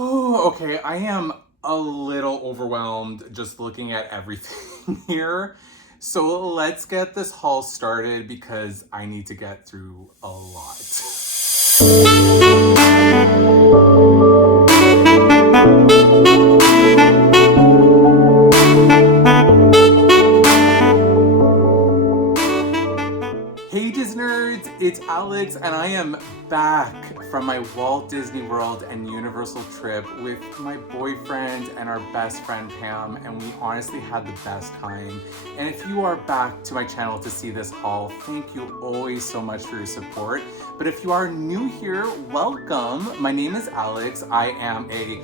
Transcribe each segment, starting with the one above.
Oh, okay, I am a little overwhelmed just looking at everything here. So let's get this haul started because I need to get through a lot. Hey Disnerds, it's Alex and I am back from my Walt Disney World and Universal trip with my boyfriend and our best friend Pam, and we honestly had the best time. And if you are back to my channel to see this haul, thank you always so much for your support. But if you are new here, welcome. My name is Alex. I am a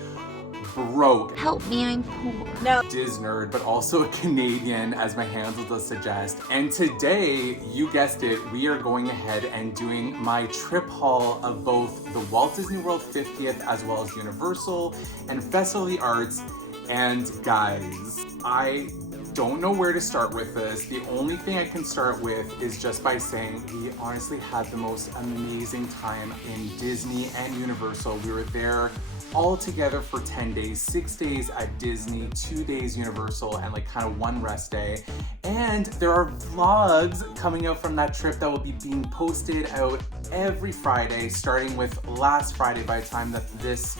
broke, help me, I'm poor. No. Disnerd, but also a Canadian, as my handle does suggest. And today, you guessed it, we are going ahead and doing my trip haul of both the Walt Disney World 50th as well as Universal and Festival of the Arts. And guys, I don't know where to start with this. The only thing I can start with is just by saying we honestly had the most amazing time in Disney and Universal. We were there all together for 10 days, 6 days at Disney, 2 days Universal, and like kind of one rest day. And there are vlogs coming out from that trip that will be being posted out every Friday, starting with last Friday by the time that this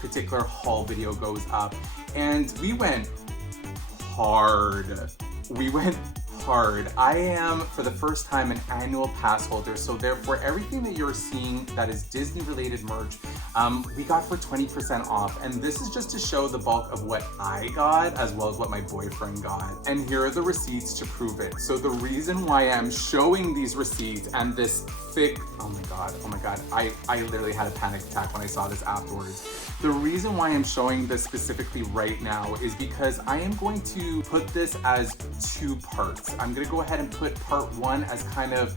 particular haul video goes up. And we went hard. We went hard. I am, for the first time, an annual pass holder, so therefore everything that you're seeing that is Disney related merch, we got for 20% off. And this is just to show the bulk of what I got as well as what my boyfriend got. And here are the receipts to prove it. So the reason why I'm showing these receipts and this thick, oh my God, I literally had a panic attack when I saw this afterwards. The reason why I'm showing this specifically right now is because I am going to put this as two parts. I'm gonna go ahead and put part one as kind of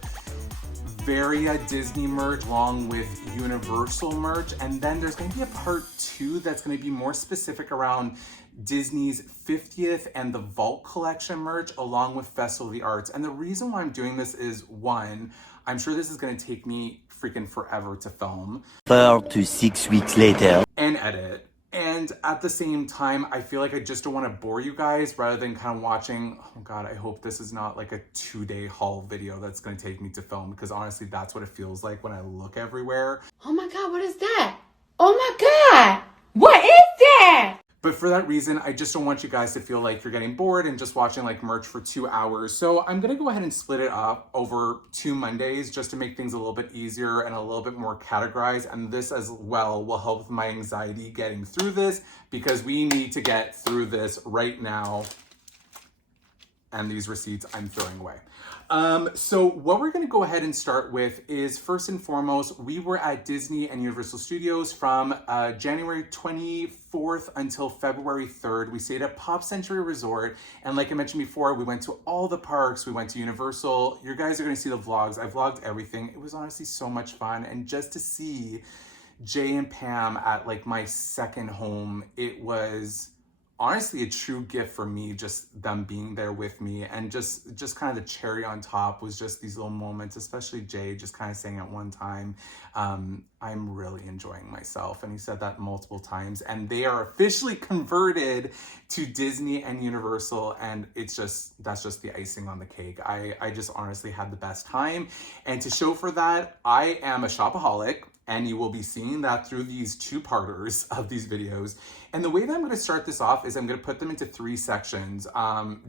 Varia Disney merch along with Universal merch, and then there's going to be a part two that's going to be more specific around Disney's 50th and the Vault collection merch along with Festival of the Arts. And the reason why I'm doing this is, one, I'm sure this is going to take me freaking forever to film. 4 to 6 weeks later. And edit. And at the same time, I feel like I just don't want to bore you guys rather than kind of watching, oh God, I hope this is not like a 2-day haul video that's going to take me to film, because honestly, that's what it feels like when I look everywhere. Oh my God, what is that? Oh my God, what is that? But for that reason, I just don't want you guys to feel like you're getting bored and just watching like merch for 2 hours. So I'm gonna go ahead and split it up over 2 Mondays just to make things a little bit easier and a little bit more categorized. And this as well will help with my anxiety getting through this, because we need to get through this right now. And these receipts I'm throwing away. So what we're gonna go ahead and start with is, first and foremost, we were at Disney and Universal Studios from January 24th until February 3rd. We stayed at Pop Century Resort. And like I mentioned before, we went to all the parks. We went to Universal. You guys are gonna see the vlogs. I vlogged everything. It was honestly so much fun. And just to see Jay and Pam at like my second home, it was honestly a true gift for me, just them being there with me. And just kind of the cherry on top was just these little moments, especially Jay just kind of saying at one time, I'm really enjoying myself. And he said that multiple times, and they are officially converted to Disney and Universal. And that's just the icing on the cake. I just honestly had the best time. And to show for that, I am a shopaholic. And you will be seeing that through these 2-parters of these videos. And the way that I'm gonna start this off is I'm gonna put them into 3 sections,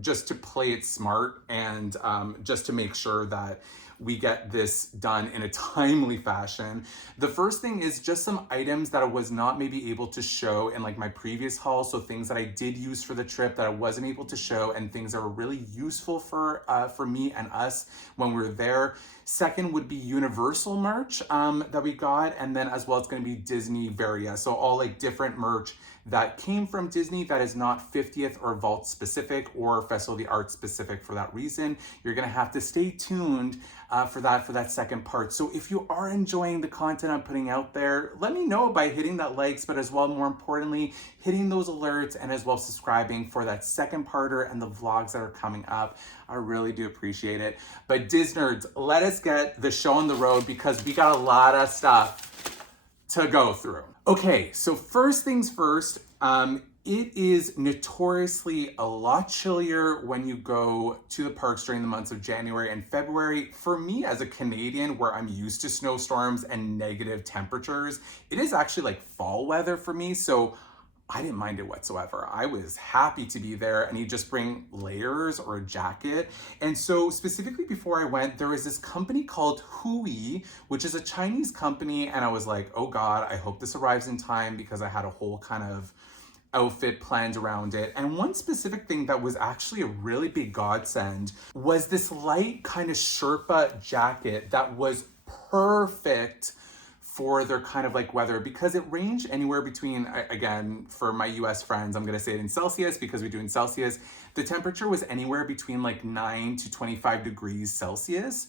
just to play it smart and just to make sure that we get this done in a timely fashion. The first thing is just some items that I was not maybe able to show in like my previous haul. So things that I did use for the trip that I wasn't able to show, and things that were really useful for me and us when we were there. Second would be Universal merch that we got. And then as well, it's gonna be Disney Varia. So all like different merch that came from Disney that is not 50th or Vault specific or Festival of the Arts specific. For that reason, you're gonna have to stay tuned for that second part. So if you are enjoying the content I'm putting out there, let me know by hitting that likes, but as well, more importantly, hitting those alerts, and as well subscribing for that second parter and the vlogs that are coming up. I really do appreciate it. But Disnerds, let us get the show on the road, because we got a lot of stuff to go through. Okay, so first things first, it is notoriously a lot chillier when you go to the parks during the months of January and February. For me, as a Canadian, where I'm used to snowstorms and negative temperatures, it is actually like fall weather for me. So I didn't mind it whatsoever. I was happy to be there, and you just bring layers or a jacket. And so specifically before I went, there was this company called Hui, which is a Chinese company. And I was like, oh God, I hope this arrives in time, because I had a whole kind of outfit planned around it. And one specific thing that was actually a really big godsend was this light kind of Sherpa jacket that was perfect for their kind of like weather, because it ranged anywhere between, again, for my US friends, I'm gonna say it in Celsius because we do in Celsius, the temperature was anywhere between like 9 to 25 degrees Celsius,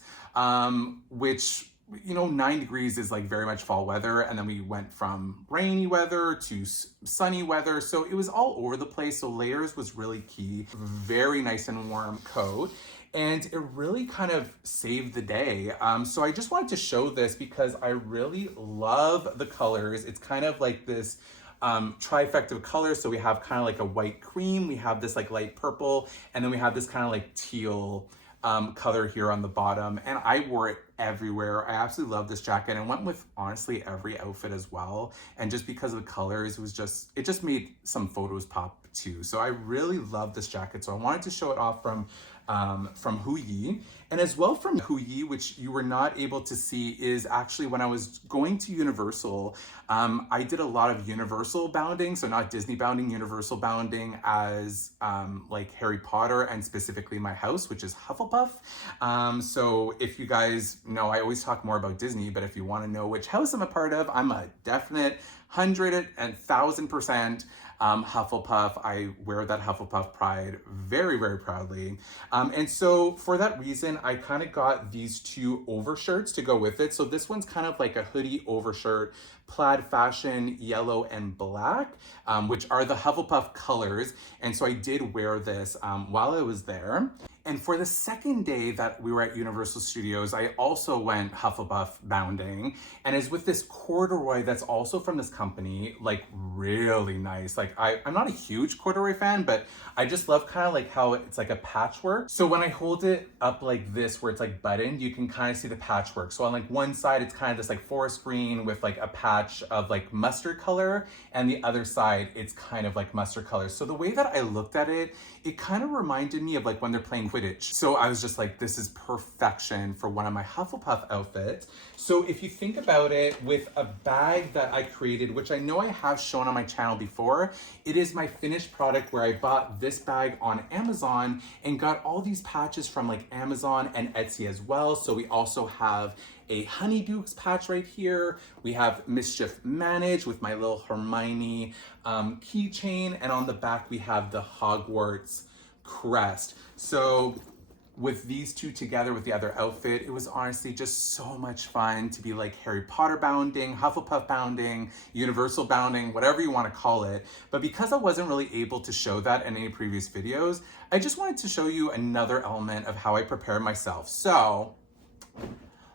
which, you know, 9 degrees is like very much fall weather. And then we went from rainy weather to sunny weather. So it was all over the place. So layers was really key. Very nice and warm coat. And it really kind of saved the day. So I just wanted to show this because I really love the colors. It's kind of like this trifecta of colors. So we have kind of like a white cream, we have this like light purple, and then we have this kind of like teal color here on the bottom. And I wore it everywhere. I absolutely love this jacket, and went with honestly every outfit as well. And just because of the colors, it just made some photos pop too. So I really love this jacket. So I wanted to show it off from Huyi. And as well from Huyi, which you were not able to see, is actually when I was going to Universal, I did a lot of Universal bounding, so not Disney bounding, Universal bounding as like Harry Potter, and specifically my house, which is Hufflepuff. So if you guys know, I always talk more about Disney, but if you want to know which house I'm a part of, I'm a definite 100,000% Hufflepuff. I wear that Hufflepuff pride very, very proudly. And so for that reason, I kind of got these two overshirts to go with it. So this one's kind of like a hoodie overshirt, plaid fashion, yellow and black, which are the Hufflepuff colors. And so I did wear this while I was there. And for the second day that we were at Universal Studios, I also went Hufflepuff bounding, and is with this corduroy that's also from this company, like really nice. Like I'm not a huge corduroy fan, but I just love kind of like how it's like a patchwork. So when I hold it up like this, where it's like buttoned, you can kind of see the patchwork. So on like one side, it's kind of this like forest green with like a patch of like mustard color, and the other side, it's kind of like mustard color. So the way that I looked at it, it kind of reminded me of like when they're playing Quidditch. So I was just like, this is perfection for one of my Hufflepuff outfits. So if you think about it, with a bag that I created, which I know I have shown on my channel before, it is my finished product where I bought this bag on Amazon and got all these patches from like Amazon and Etsy as well. So we also have a Honeydukes patch right here. We have Mischief Managed with my little Hermione keychain, and on the back we have the Hogwarts crest. So with these two together with the other outfit, it was honestly just so much fun to be like Harry Potter bounding, Hufflepuff bounding, Universal bounding, whatever you want to call it. But because I wasn't really able to show that in any previous videos, I just wanted to show you another element of how I prepare myself. So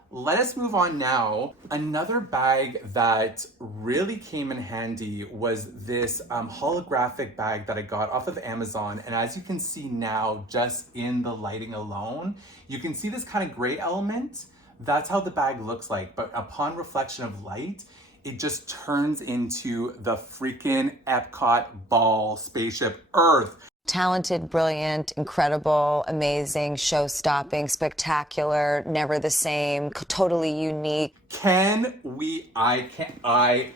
let us move on now. Another bag that really came in handy was this holographic bag that I got off of Amazon. And as you can see now, just in the lighting alone, you can see this kind of gray element. That's how the bag looks like. But upon reflection of light, it just turns into the freaking Epcot ball spaceship Earth. Talented, brilliant, incredible, amazing, show-stopping, spectacular, never the same, totally unique.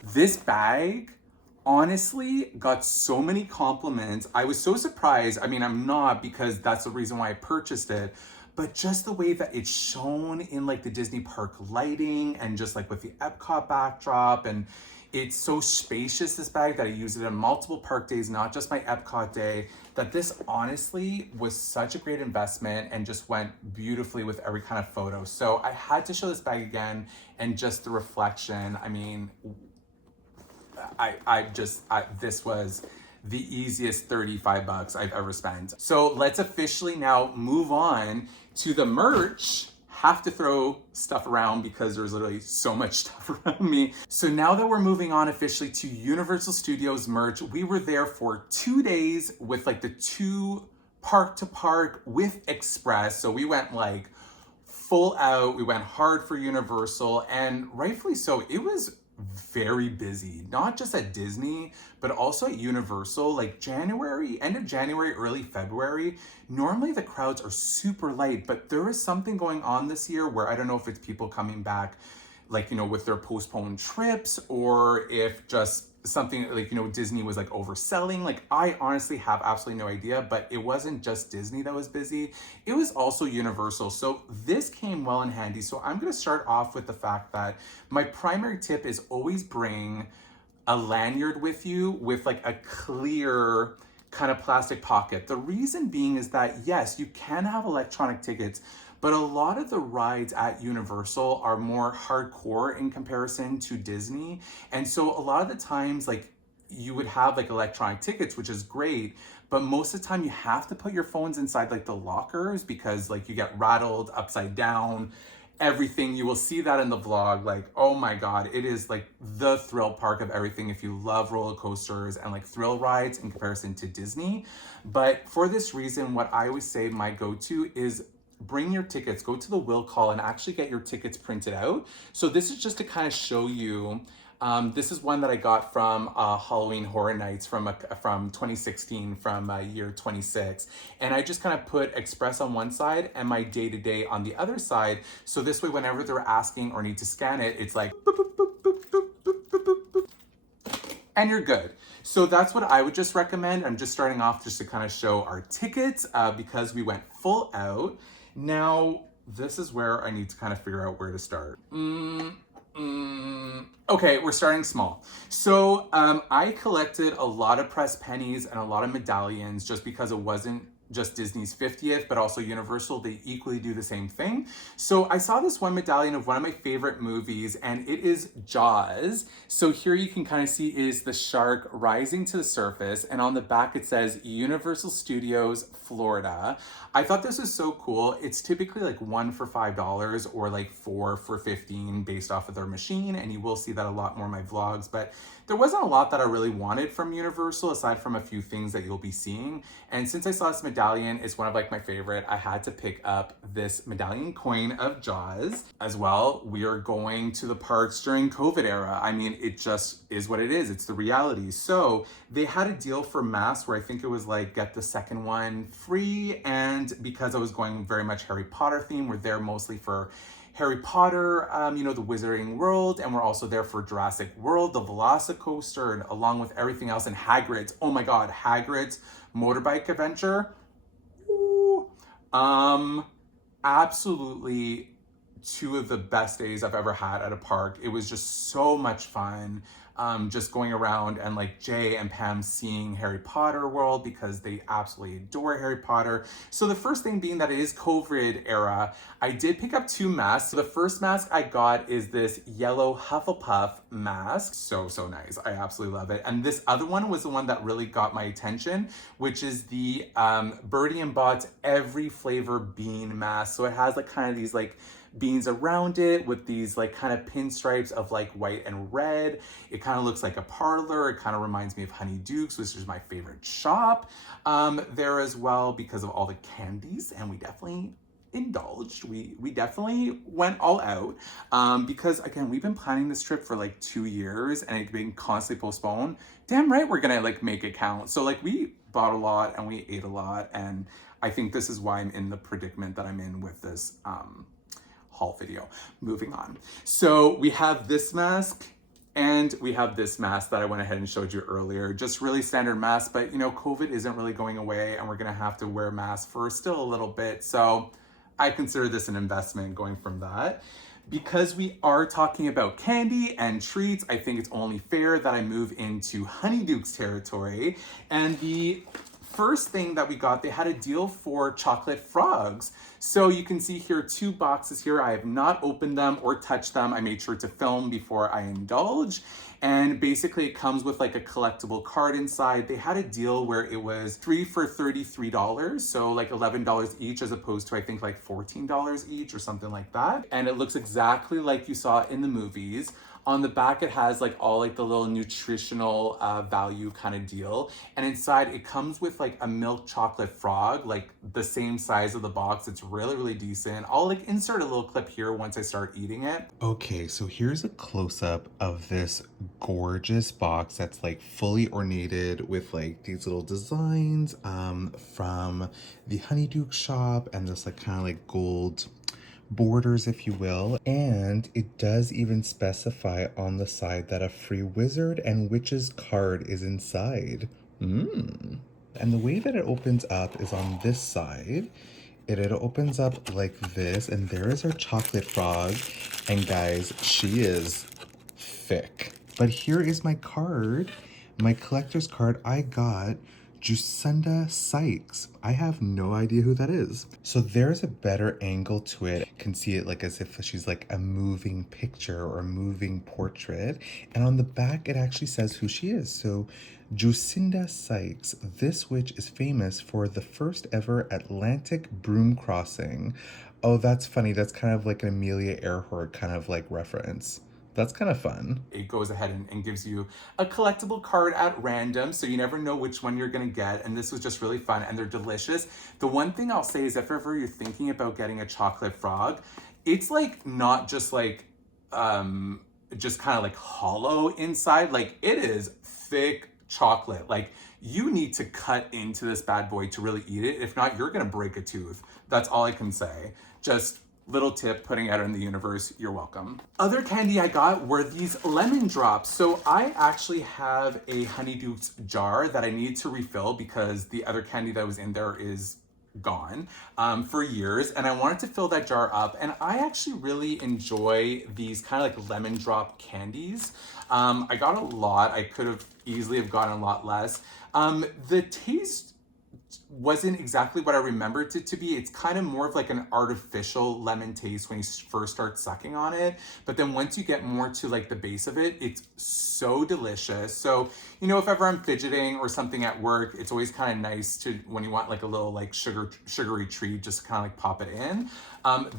This bag honestly got so many compliments. I was so surprised. I mean, I'm not, because that's the reason why I purchased it, but just the way that it's shown in like the Disney park lighting, and just like with the Epcot backdrop, and it's so spacious, this bag, that I used it on multiple park days, not just my Epcot day, that this honestly was such a great investment and just went beautifully with every kind of photo. So I had to show this bag again, and just the reflection. I mean, this was the easiest 35 bucks I've ever spent. So let's officially now move on to the merch. have to throw stuff around because there's literally so much stuff around me. So now that we're moving on officially to Universal Studios merch, we were there for 2 days with like the 2 park to park with Express. So we went like full out, we went hard for Universal, and rightfully so. It was very busy, not just at Disney, but also at Universal. Like January, end of January, early February, normally the crowds are super light, but there is something going on this year where I don't know if it's people coming back, like, you know, with their postponed trips, or if just something like, you know, Disney was like overselling. Like, I honestly have absolutely no idea, but it wasn't just Disney that was busy. It was also Universal. So this came well in handy. So I'm going to start off with the fact that my primary tip is always bring a lanyard with you with like a clear kind of plastic pocket. The reason being is that yes, you can have electronic tickets, but a lot of the rides at Universal are more hardcore in comparison to Disney. And so a lot of the times, like, you would have like electronic tickets, which is great, but most of the time you have to put your phones inside like the lockers because like you get rattled upside down, everything. You will see that in the vlog. Like, oh my God, it is like the thrill park of everything if you love roller coasters and like thrill rides in comparison to Disney. But for this reason, what I always say my go-to is bring your tickets, go to the will call and actually get your tickets printed out. So this is just to kind of show you, this is one that I got from Halloween Horror Nights from 2016, from year 26. And I just kind of put Express on one side and my day-to-day on the other side. So this way, whenever they're asking or need to scan it, it's like, boop, boop, boop, boop, boop, boop, boop, boop, boop, and you're good. So that's what I would just recommend. I'm just starting off just to kind of show our tickets because we went full out. Now, this is where I need to kind of figure out where to start. Okay, we're starting small. So I collected a lot of pressed pennies and a lot of medallions just because it wasn't just Disney's 50th, but also Universal. They equally do the same thing. So I saw this one medallion of one of my favorite movies, and it is Jaws. So here you can kind of see is the shark rising to the surface, and on the back it says Universal Studios, Florida. I thought this was so cool. It's typically like 1 for $5 or like 4 for $15 based off of their machine, and you will see that a lot more in my vlogs, but there wasn't a lot that I really wanted from Universal aside from a few things that you'll be seeing. And since I saw this medallion, it's one of like my favorite, I had to pick up this medallion coin of Jaws. As well, we are going to the parks during COVID era. I mean, it just is what it is. It's the reality. So they had a deal for masks where I think it was like get the second one free. And because I was going very much Harry Potter theme, we're there mostly for Harry Potter, you know, the Wizarding World, and we're also there for Jurassic World, the Velocicoaster, and along with everything else, and Hagrid's. Oh my God, Hagrid's motorbike adventure. Ooh. Absolutely 2 of the best days I've ever had at a park. It was just so much fun. Just going around and like Jay and Pam seeing Harry Potter World because they absolutely adore Harry Potter. So the first thing being that it is COVID era, I did pick up 2 masks. So the first mask I got is this yellow Hufflepuff mask. So nice. I absolutely love it. And this other one was the one that really got my attention, which is the Birdie and Bot's every flavor bean mask. So it has like kind of these like beans around it with these like kind of pinstripes of like white and red. It kind of looks like a parlor. It kind of reminds me of Honeydukes, which is my favorite shop there as well because of all the candies, and we definitely indulged. We definitely went all out because again, we've been planning this trip for like 2 years and it's been constantly postponed. Damn right we're gonna like make it count. So like we bought a lot and we ate a lot, and I think this is why I'm in the predicament that I'm in with this haul video. Moving on. So we have this mask and we have this mask that I went ahead and showed you earlier. Just really standard mask, but you know, COVID isn't really going away and we're gonna have to wear masks for still a little bit. So I consider this an investment going from that. Because we are talking about candy and treats, I think it's only fair that I move into Honeydukes territory. And the first thing that we got, they had a deal for chocolate frogs. So you can see here 2 boxes here. I have not opened them or touched them. I made sure to film before I indulge. And basically it comes with like a collectible card inside. They had a deal where it was 3 for $33, so like $11 each as opposed to I think like $14 each or something like that. And it looks exactly like you saw in the movies. On the back, it has like all like the little nutritional value kind of deal. And inside it comes with like a milk chocolate frog, like the same size of the box. It's really, really decent. I'll like insert a little clip here once I start eating it. Okay, so here's a close-up of this gorgeous box that's like fully ornated with like these little designs from the Honeydukes shop and this like kind of like gold borders, if you will. And it does even specify on the side that a free wizard and witch's card is inside. And the way that it opens up is on this side. It opens up like this, and there is our chocolate frog. And guys, she is thick. But here is my card, my collector's card. I got Jacinda Sykes. I have no idea who that is. So there's a better angle to it. You can see it like as if she's like a moving picture or a moving portrait. And on the back, it actually says who she is. So Jacinda Sykes, this witch is famous for the first ever Atlantic broom crossing. Oh, that's funny. That's kind of like an Amelia Earhart kind of like reference. That's kind of fun. It goes ahead and gives you a collectible card at random, so you never know which one you're gonna get, and this was just really fun, and they're delicious. The one thing I'll say is if ever you're thinking about getting a chocolate frog, it's like not just like, just kind of like hollow inside, like it is thick chocolate. Like you need to cut into this bad boy to really eat it. If not, you're gonna break a tooth. That's all I can say. Just little tip, putting out in the universe, you're welcome. Other candy I got were these lemon drops. So I actually have a Honeydukes jar that I need to refill because the other candy that was in there is gone for years, and I wanted to fill that jar up. And I actually really enjoy these kind of like lemon drop candies. I got a lot. I could have easily have gotten a lot less. The taste wasn't exactly what I remembered it to be. It's kind of more of like an artificial lemon taste when you first start sucking on it. But then once you get more to like the base of it, it's so delicious. So, you know, if ever I'm fidgeting or something at work, it's always kind of nice to, when you want like a little like sugary treat, just kind of like pop it in.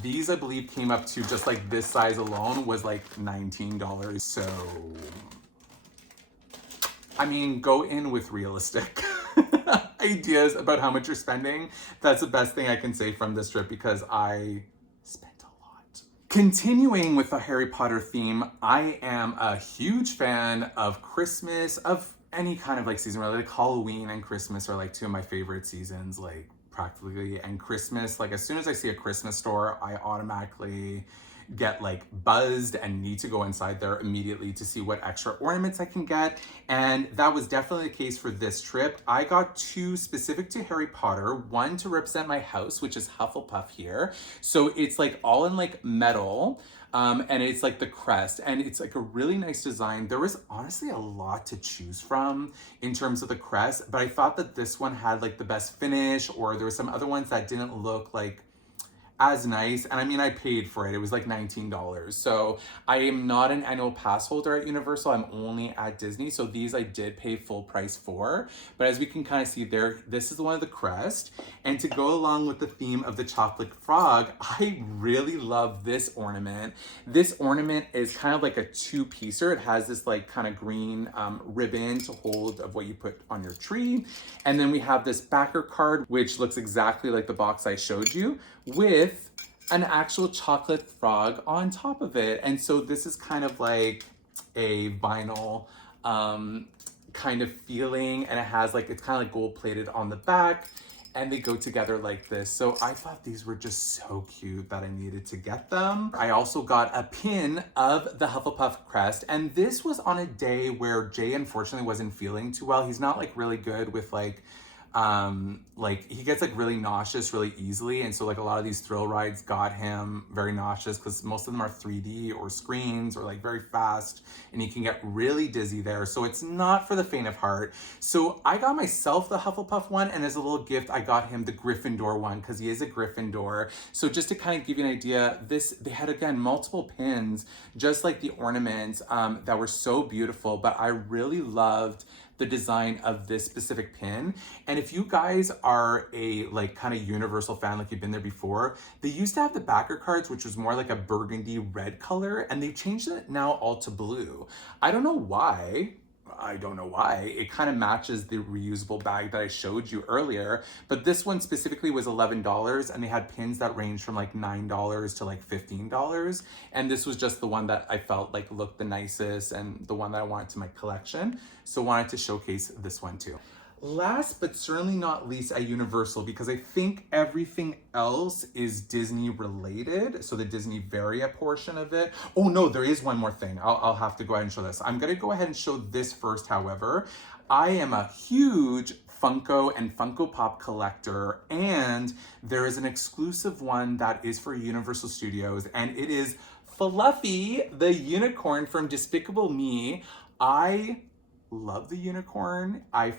These I believe came up to just like this size alone was like $19. So, I mean, go in with realistic ideas about how much you're spending. That's the best thing I can say from this trip because I spent a lot. Continuing with the Harry Potter theme, I am a huge fan of Christmas, of any kind of like season, really. Like Halloween and Christmas are like two of my favorite seasons, like practically. And Christmas, like as soon as I see a Christmas store, I automatically get like buzzed and need to go inside there immediately to see what extra ornaments I can get. And that was definitely the case for this trip. I got two specific to Harry Potter, one to represent my house, which is Hufflepuff here. So it's like all in like metal. And it's like the crest, and it's like a really nice design. There was honestly a lot to choose from in terms of the crest, but I thought that this one had like the best finish, or there were some other ones that didn't look like as nice. And I mean, I paid for it. It was like $19. So I am not an annual pass holder at Universal. I'm only at Disney. So these I did pay full price for. But as we can kind of see there, this is one of the crest. And to go along with the theme of the chocolate frog, I really love this ornament. This ornament is kind of like a two-piecer. It has this like kind of green ribbon to hold of what you put on your tree. And then we have this backer card, which looks exactly like the box I showed you, with an actual chocolate frog on top of it. And so this is kind of like a vinyl kind of feeling, and it has like, it's kind of like gold plated on the back, and they go together like this. So I thought these were just so cute that I needed to get them. I also got a pin of the Hufflepuff crest, and this was on a day where Jay unfortunately wasn't feeling too well. He's not like really good with like Like he gets like really nauseous really easily, and so like a lot of these thrill rides got him very nauseous because most of them are 3D or screens or like very fast, and he can get really dizzy there. So it's not for the faint of heart. So I got myself the Hufflepuff one, and as a little gift I got him the Gryffindor one because he is a Gryffindor. So just to kind of give you an idea, they had again multiple pins just like the ornaments that were so beautiful, but I really loved the design of this specific pin. And if you guys are a like kind of Universal fan, like you've been there before, they used to have the backer cards, which was more like a burgundy red color, and they've changed it now all to blue. I don't know why. It kind of matches the reusable bag that I showed you earlier, but this one specifically was $11, and they had pins that range from like $9 to like $15. And this was just the one that I felt like looked the nicest and the one that I wanted to my collection. So wanted to showcase this one too. Last but certainly not least at Universal, because I think everything else is Disney related. So the Disney Varia portion of it. Oh no, there is one more thing. I'll have to go ahead and show this. I'm gonna go ahead and show this first, however. I am a huge Funko and Funko Pop collector, and there is an exclusive one that is for Universal Studios, and it is Fluffy, the unicorn from Despicable Me. I love the unicorn. I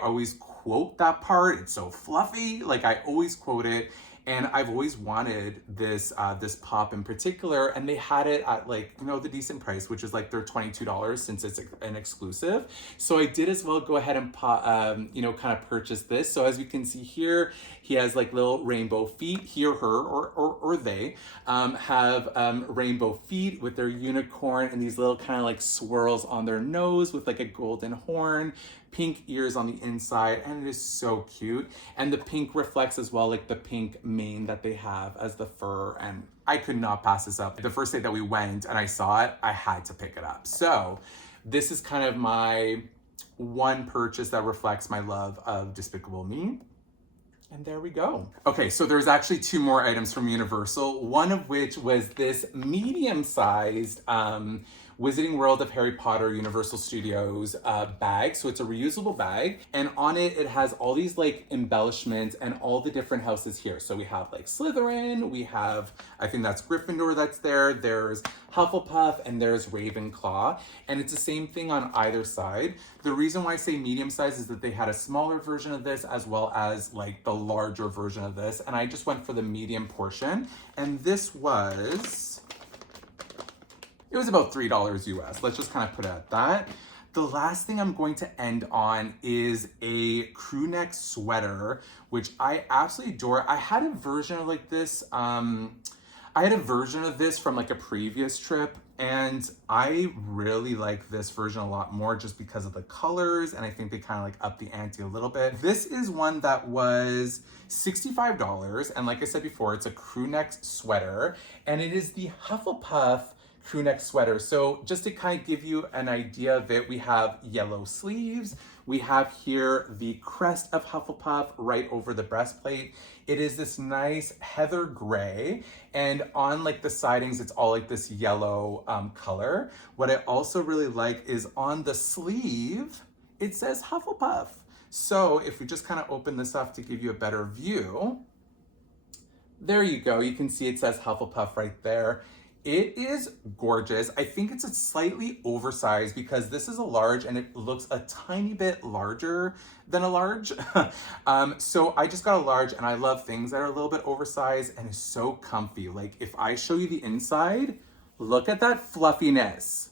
always quote that part. It's so fluffy. Like I always quote it. And I've always wanted this this pop in particular, and they had it at like, you know, the decent price, which is like they're $22 since it's an exclusive. So I did as well go ahead and you know, kind of purchase this. So as you can see here, he has like little rainbow feet. He or her or they have rainbow feet with their unicorn and these little kind of like swirls on their nose with like a golden horn, pink ears on the inside, and it is so cute. And the pink reflects as well, like the pink mane that they have as the fur, and I could not pass this up. The first day that we went and I saw it, I had to pick it up. So this is kind of my one purchase that reflects my love of Despicable Me. And there we go. Okay, so there's actually two more items from Universal, one of which was this medium-sized Wizarding World of Harry Potter Universal Studios bag. So it's a reusable bag, and on it, it has all these like embellishments and all the different houses here. So we have like Slytherin, we have, I think that's Gryffindor that's there, there's Hufflepuff, and there's Ravenclaw, and it's the same thing on either side. The reason why I say medium size is that they had a smaller version of this as well as like the larger version of this, and I just went for the medium portion, and this was, it was about $3 US. Let's just kind of put it at that. The last thing I'm going to end on is a crew neck sweater, which I absolutely adore. I had a version of like this, I had a version of this from like a previous trip, and I really like this version a lot more just because of the colors, and I think they kind of like up the ante a little bit. This is one that was $65, and like I said before, it's a crew neck sweater, and it is the Hufflepuff crew neck sweater. So just to kind of give you an idea of it, we have yellow sleeves. We have here the crest of Hufflepuff right over the breastplate. It is this nice heather gray, and on like the sidings, it's all like this yellow color. What I also really like is on the sleeve, it says Hufflepuff. So if we just kind of open this up to give you a better view, there you go. You can see it says Hufflepuff right there. It is gorgeous. I think it's a slightly oversized because this is a large and it looks a tiny bit larger than a large. So I just got a large, and I love things that are a little bit oversized, and it's so comfy. Like if I show you the inside, look at that fluffiness.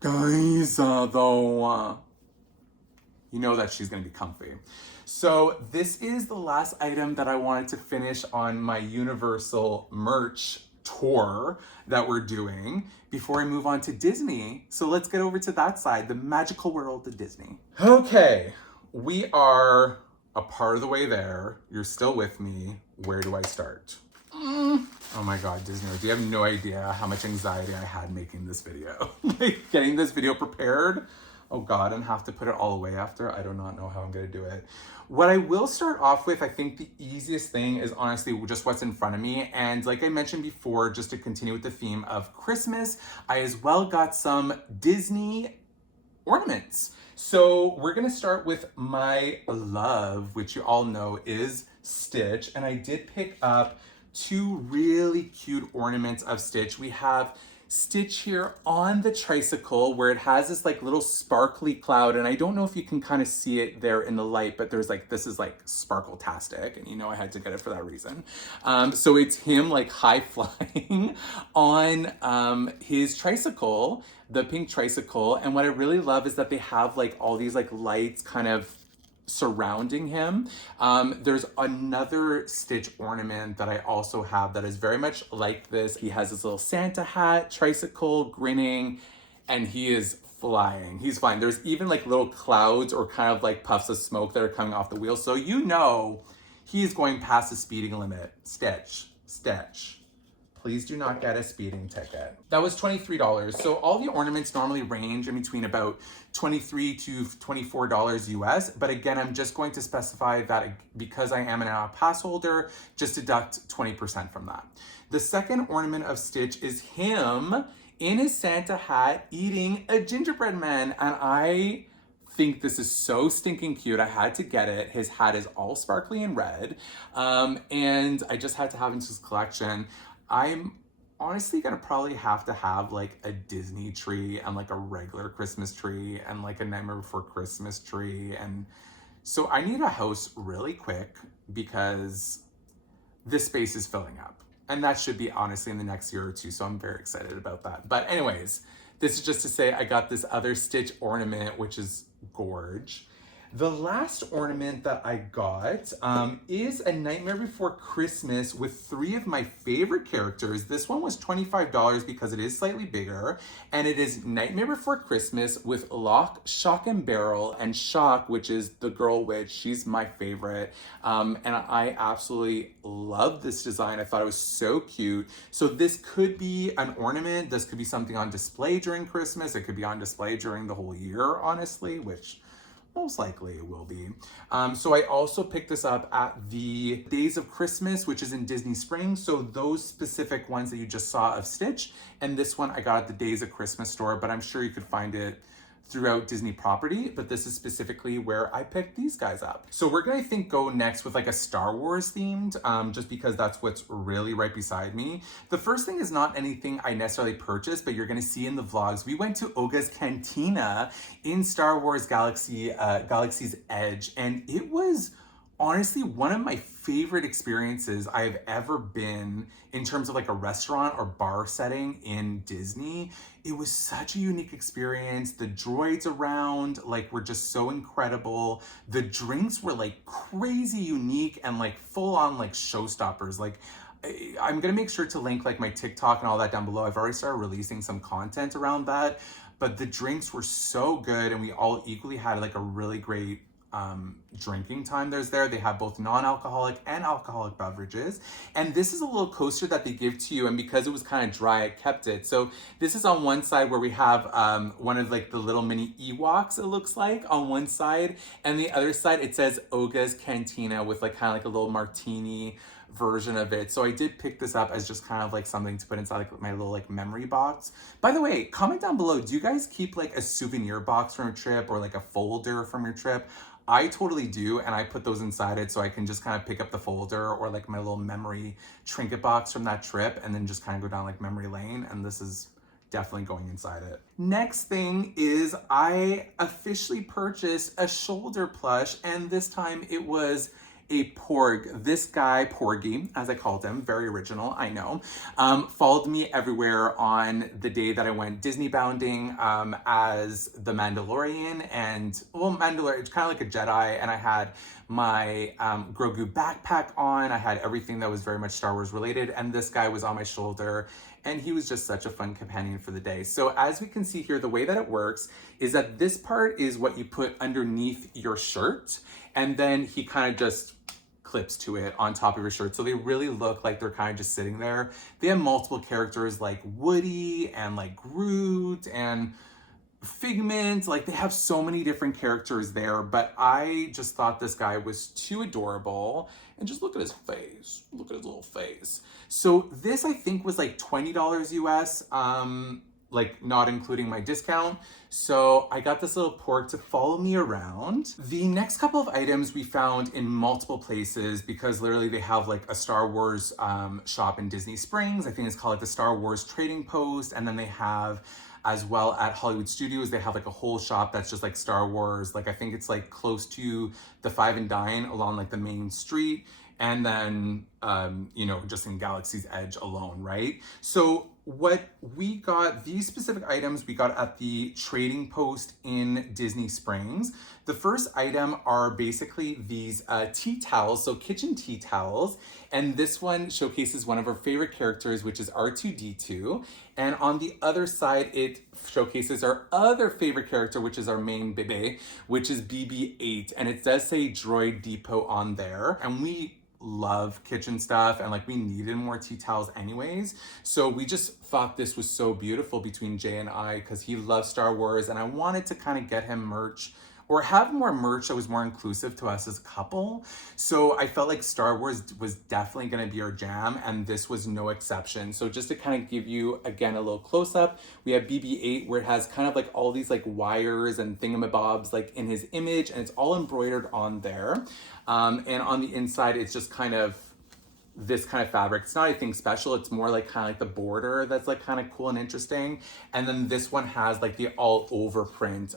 Guys, though, you know that she's gonna be comfy. So this is the last item that I wanted to finish on my Universal merch tour that we're doing before I move on to Disney. So let's get over to that side, the magical world of Disney. Okay, we are a part of the way there. You're still with me. Where do I start? Oh my God, Disney, do you have no idea how much anxiety I had making this video? Like getting this video prepared. Oh God, and have to put it all away after. I do not know how I'm gonna do it. What I will start off with, I think the easiest thing is honestly just what's in front of me. And like I mentioned before, just to continue with the theme of Christmas, I as well got some Disney ornaments. So we're gonna start with my love, which you all know is Stitch. And I did pick up two really cute ornaments of Stitch. We have Stitch here on the tricycle where it has this like little sparkly cloud, and I don't know if you can kind of see it there in the light, but there's like, this is like sparkle-tastic, and you know I had to get it for that reason. So it's him like high flying on his tricycle, the pink tricycle, and what I really love is that they have like all these like lights kind of surrounding him. There's another Stitch ornament that I also have that is very much like this. He has this little Santa hat, tricycle, grinning, and he is flying. He's flying. There's even like little clouds or kind of like puffs of smoke that are coming off the wheel. So you know he's going past the speeding limit. Stitch, Stitch. Please do not get a speeding ticket. That was $23. So all the ornaments normally range in between about $23 to $24 US. But again, I'm just going to specify that because I am an annual pass holder, just deduct 20% from that. The second ornament of Stitch is him in his Santa hat eating a gingerbread man. And I think this is so stinking cute. I had to get it. His hat is all sparkly and red. And I just had to have it in his collection. I'm honestly gonna probably have to have like a Disney tree and like a regular Christmas tree and like a Nightmare Before Christmas tree. And so I need a house really quick because this space is filling up. And that should be honestly in the next year or two. So I'm very excited about that. But anyways, this is just to say I got this other Stitch ornament, which is gorge. The last ornament that I got is a Nightmare Before Christmas with three of my favorite characters. This one was $25 because it is slightly bigger, and it is Nightmare Before Christmas with Lock, Shock and Barrel, and Shock, which is the girl witch. She's my favorite, and I absolutely love this design. I thought it was so cute. So this could be an ornament. This could be something on display during Christmas. It could be on display during the whole year, honestly, which most likely it will be. So I also picked this up at the Days of Christmas, which is in Disney Springs. So those specific ones that you just saw of Stitch, and this one I got at the Days of Christmas store, but I'm sure you could find it throughout Disney property, but this is specifically where I picked these guys up. So we're gonna, I think, go next with like a Star Wars themed, just because that's what's really right beside me. The first thing is not anything I necessarily purchased, but you're gonna see in the vlogs. We went to Oga's Cantina in Star Wars Galaxy's Edge, and it was honestly one of my favorite experiences I've ever been in terms of like a restaurant or bar setting in Disney. It was such a unique experience. The droids around like were just so incredible. The drinks were like crazy unique and like full on like showstoppers. Like I'm gonna make sure to link like my TikTok and all that down below. I've already started releasing some content around that, but the drinks were so good and we all equally had like a really great drinking time. They have both non-alcoholic and alcoholic beverages, and this is a little coaster that they give to you, and because it was kind of dry, I kept it. So this is on one side where we have one of like the little mini Ewoks, it looks like, on one side, and the other side it says Oga's Cantina with like kind of like a little martini version of it. So I did pick this up as just kind of like something to put inside like my little like memory box. By the way, comment down below, do you guys keep like a souvenir box from your trip or like a folder from your trip? I totally do, and I put those inside it so I can just kind of pick up the folder or like my little memory trinket box from that trip and then just kind of go down like memory lane, and this is definitely going inside it. Next thing is I officially purchased a shoulder plush, and this time it was a Porg. This guy, Porgy, as I called him, very original, I know, followed me everywhere on the day that I went Disney bounding as the Mandalorian, and well, Mandalorian, it's kind of like a Jedi, and I had my Grogu backpack on. I had everything that was very much Star Wars related, and this guy was on my shoulder, and he was just such a fun companion for the day. So as we can see here, the way that it works is that this part is what you put underneath your shirt, and then he kind of just clips to it on top of your shirt. So they really look like they're kind of just sitting there. They have multiple characters like Woody and like Groot and Figment. Like they have so many different characters there, but I just thought this guy was too adorable. And just look at his face. Look at his little face. So this I think was like $20 US. like not including my discount. So I got this little pork to follow me around. The next couple of items we found in multiple places because literally they have like a Star Wars shop in Disney Springs. I think it's called like the Star Wars Trading Post. And then they have as well at Hollywood Studios, they have like a whole shop that's just like Star Wars. Like I think it's like close to the Five and Dine along like the main street. And then, you know, just in Galaxy's Edge alone, right? So what we got, these specific items we got at the Trading Post in Disney Springs. The first item are basically these tea towels, so kitchen tea towels. And this one showcases one of our favorite characters, which is R2-D2. And on the other side, it showcases our other favorite character, which is our main bebe, which is BB-8. And it does say Droid Depot on there. And we love kitchen stuff and like we needed more tea towels anyways. So we just thought this was so beautiful between Jay and I because he loves Star Wars and I wanted to kind of get him merch or have more merch that was more inclusive to us as a couple. So I felt like Star Wars was definitely gonna be our jam and this was no exception. So just to kind of give you, again, a little close up, we have BB-8 where it has kind of like all these like wires and thingamabobs like in his image and it's all embroidered on there. And on the inside, it's just kind of this kind of fabric. It's not anything special. It's more like kind of like the border that's like kind of cool and interesting. And then this one has like the all over print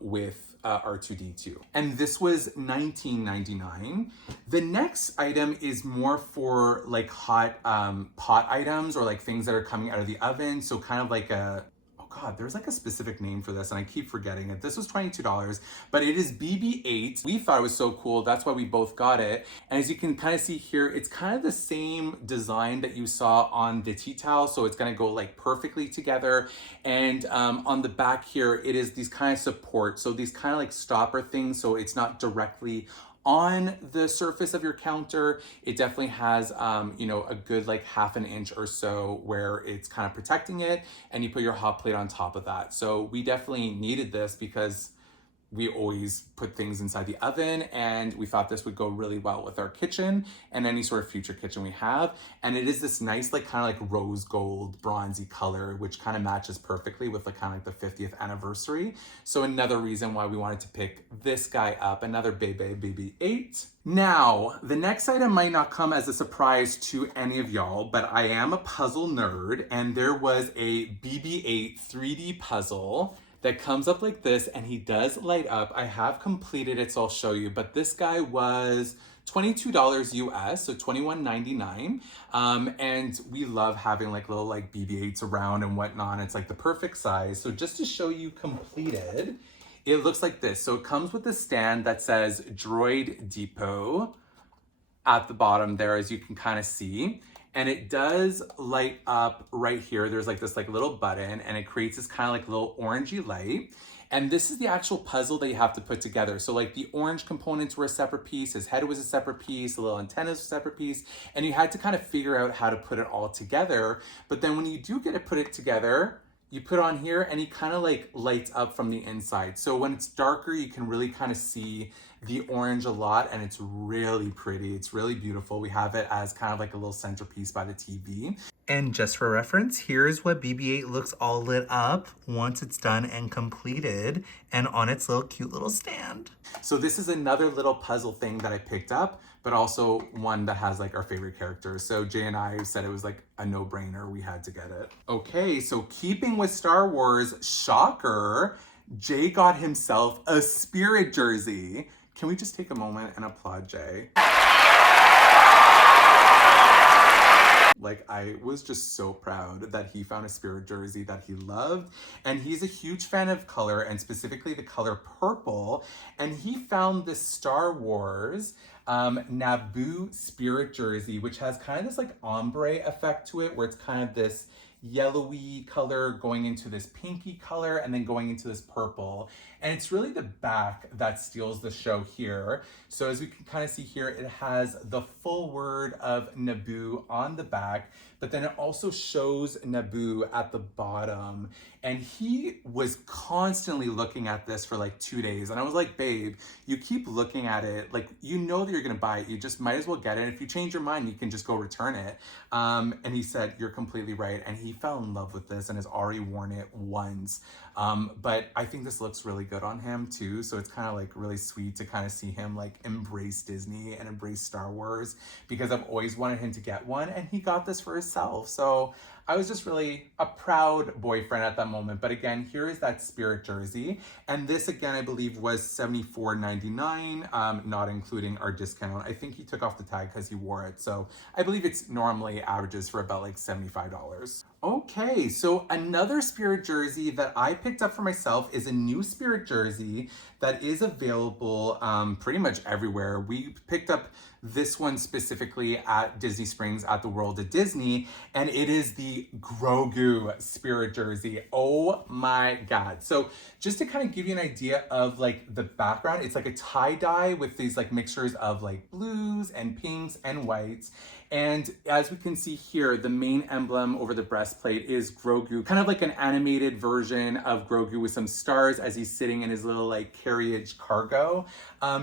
with R2-D2. And this was $19.99. The next item is more for like hot pot items or like things that are coming out of the oven. So kind of like a, God, there's like a specific name for this and I keep forgetting it. This was $22, but it is BB-8. We thought it was so cool. That's why we both got it. And as you can kind of see here, it's kind of the same design that you saw on the tea towel. So it's gonna go like perfectly together. And on the back here, it is these kind of support. So these kind of like stopper things. So it's not directly on the surface of your counter. It definitely has, you know, a good like half an inch or so where it's kind of protecting it and you put your hot plate on top of that. So we definitely needed this because we always put things inside the oven and we thought this would go really well with our kitchen and any sort of future kitchen we have. And it is this nice, like kind of like rose gold, bronzy color, which kind of matches perfectly with like kind of like the 50th anniversary. So another reason why we wanted to pick this guy up, another BB-8. Now, the next item might not come as a surprise to any of y'all, but I am a puzzle nerd and there was a BB-8 3D puzzle that comes up like this and he does light up. I have completed it, so I'll show you, but this guy was $22 US, so $21.99. And we love having like little like BB-8s around and whatnot. It's like the perfect size. So just to show you completed, it looks like this. So it comes with a stand that says Droid Depot at the bottom there, as you can kind of see. And it does light up right here. There's like this like little button and it creates this kind of like little orangey light. And this is the actual puzzle that you have to put together. So like the orange components were a separate piece, his head was a separate piece, the little antennas was a separate piece, and you had to kind of figure out how to put it all together. But then when you do get to put it together, you put on here and he kind of like lights up from the inside. So when it's darker, you can really kind of see the orange a lot and it's really pretty. It's really beautiful. We have it as kind of like a little centerpiece by the TV. And just for reference, here's what BB-8 looks all lit up once it's done and completed and on its little cute little stand. So this is another little puzzle thing that I picked up, but also one that has like our favorite characters. So Jay and I said it was like a no-brainer. We had to get it. Okay, so keeping with Star Wars, shocker, Jay got himself a Spirit jersey. Can we just take a moment and applaud Jay? Like, I was just so proud that he found a Spirit jersey that he loved. And he's a huge fan of color, and specifically the color purple. And he found this Star Wars Naboo Spirit jersey, which has kind of this like ombre effect to it, where it's kind of this yellowy color going into this pinky color and then going into this purple. And it's really the back that steals the show here. So as we can kind of see here, it has the full word of Naboo on the back, but then it also shows Naboo at the bottom. And he was constantly looking at this for like 2 days. And I was like, babe, you keep looking at it, like, you know that you're gonna buy it. You just might as well get it. If you change your mind, you can just go return it. And he said, you're completely right. And he fell in love with this and has already worn it once. But I think this looks really good on him too. So it's kind of like really sweet to kind of see him like embrace Disney and embrace Star Wars, because I've always wanted him to get one and he got this for himself. So I was just really a proud boyfriend at that moment. But again, here is that Spirit jersey. And this again, I believe was $74.99, not including our discount. I think he took off the tag because he wore it. So I believe it's normally averages for about like $75. Okay, so another Spirit jersey that I picked up for myself is a new Spirit jersey that is available pretty much everywhere. We picked up this one specifically at Disney Springs at the World of Disney, and it is the Grogu Spirit jersey. Oh my God. So just to kind of give you an idea of like the background, it's like a tie-dye with these like mixtures of like blues and pinks and whites. And as we can see here, the main emblem over the breastplate is Grogu, kind of like an animated version of Grogu with some stars as he's sitting in his little like carriage cargo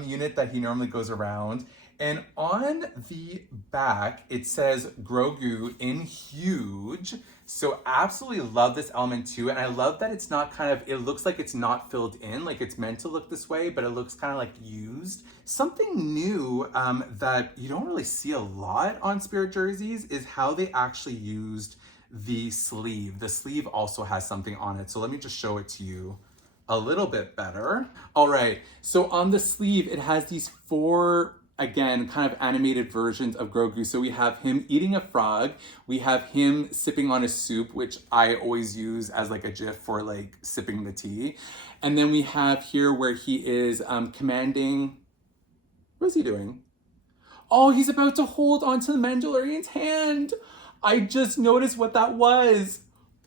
unit that he normally goes around. And on the back, it says Grogu in huge. So absolutely love this element too. And I love that it's not kind of, it looks like it's not filled in, like it's meant to look this way, but it looks kind of like used. Something new that you don't really see a lot on Spirit jerseys is how they actually used the sleeve. The sleeve also has something on it. So let me just show it to you a little bit better. All right, so on the sleeve, it has these four, again, kind of animated versions of Grogu. So we have him eating a frog. We have him sipping on a soup, which I always use as like a gif for like sipping the tea. And then we have here where he is commanding, what is he doing? Oh, he's about to hold onto the Mandalorian's hand. I just noticed what that was.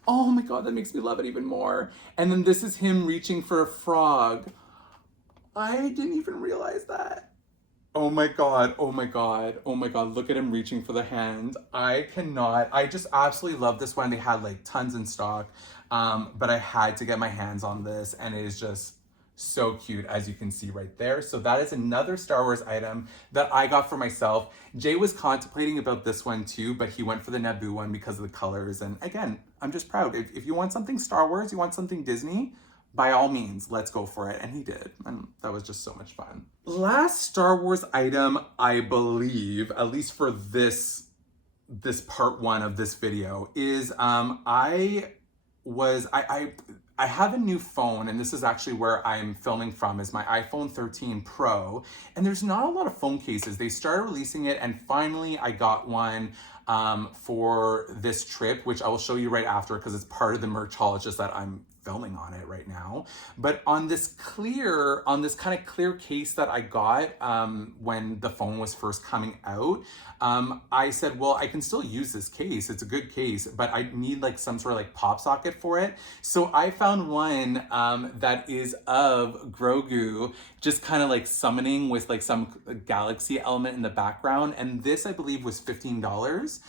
Oh my God, that makes me love it even more. And then this is him reaching for a frog. I didn't even realize that. Oh my God, oh my God, oh my God, look at him reaching for the hand. I just absolutely love this one. They had like tons in stock, but I had to get my hands on this and it is just so cute, as you can see right there. So that is another Star Wars item that I got for myself. Jay was contemplating about this one too, but he went for the Naboo one because of the colors. And again, I'm just proud. If you want something Star Wars, you want something Disney, by all means, let's go for it. And he did. And that was just so much fun. Last Star Wars item, I believe, at least for this part one of this video, is I have a new phone, and this is actually where I'm filming from, is my iPhone 13 Pro. And there's not a lot of phone cases. They started releasing it, and finally I got one for this trip, which I will show you right after because it's part of the merchologist that I'm filming on it right now. But on this kind of clear case that I got when the phone was first coming out, I said, well, I can still use this case. It's a good case, but I need like some sort of like pop socket for it. So I found one that is of Grogu just kind of like summoning with like some galaxy element in the background. And this, I believe, was $15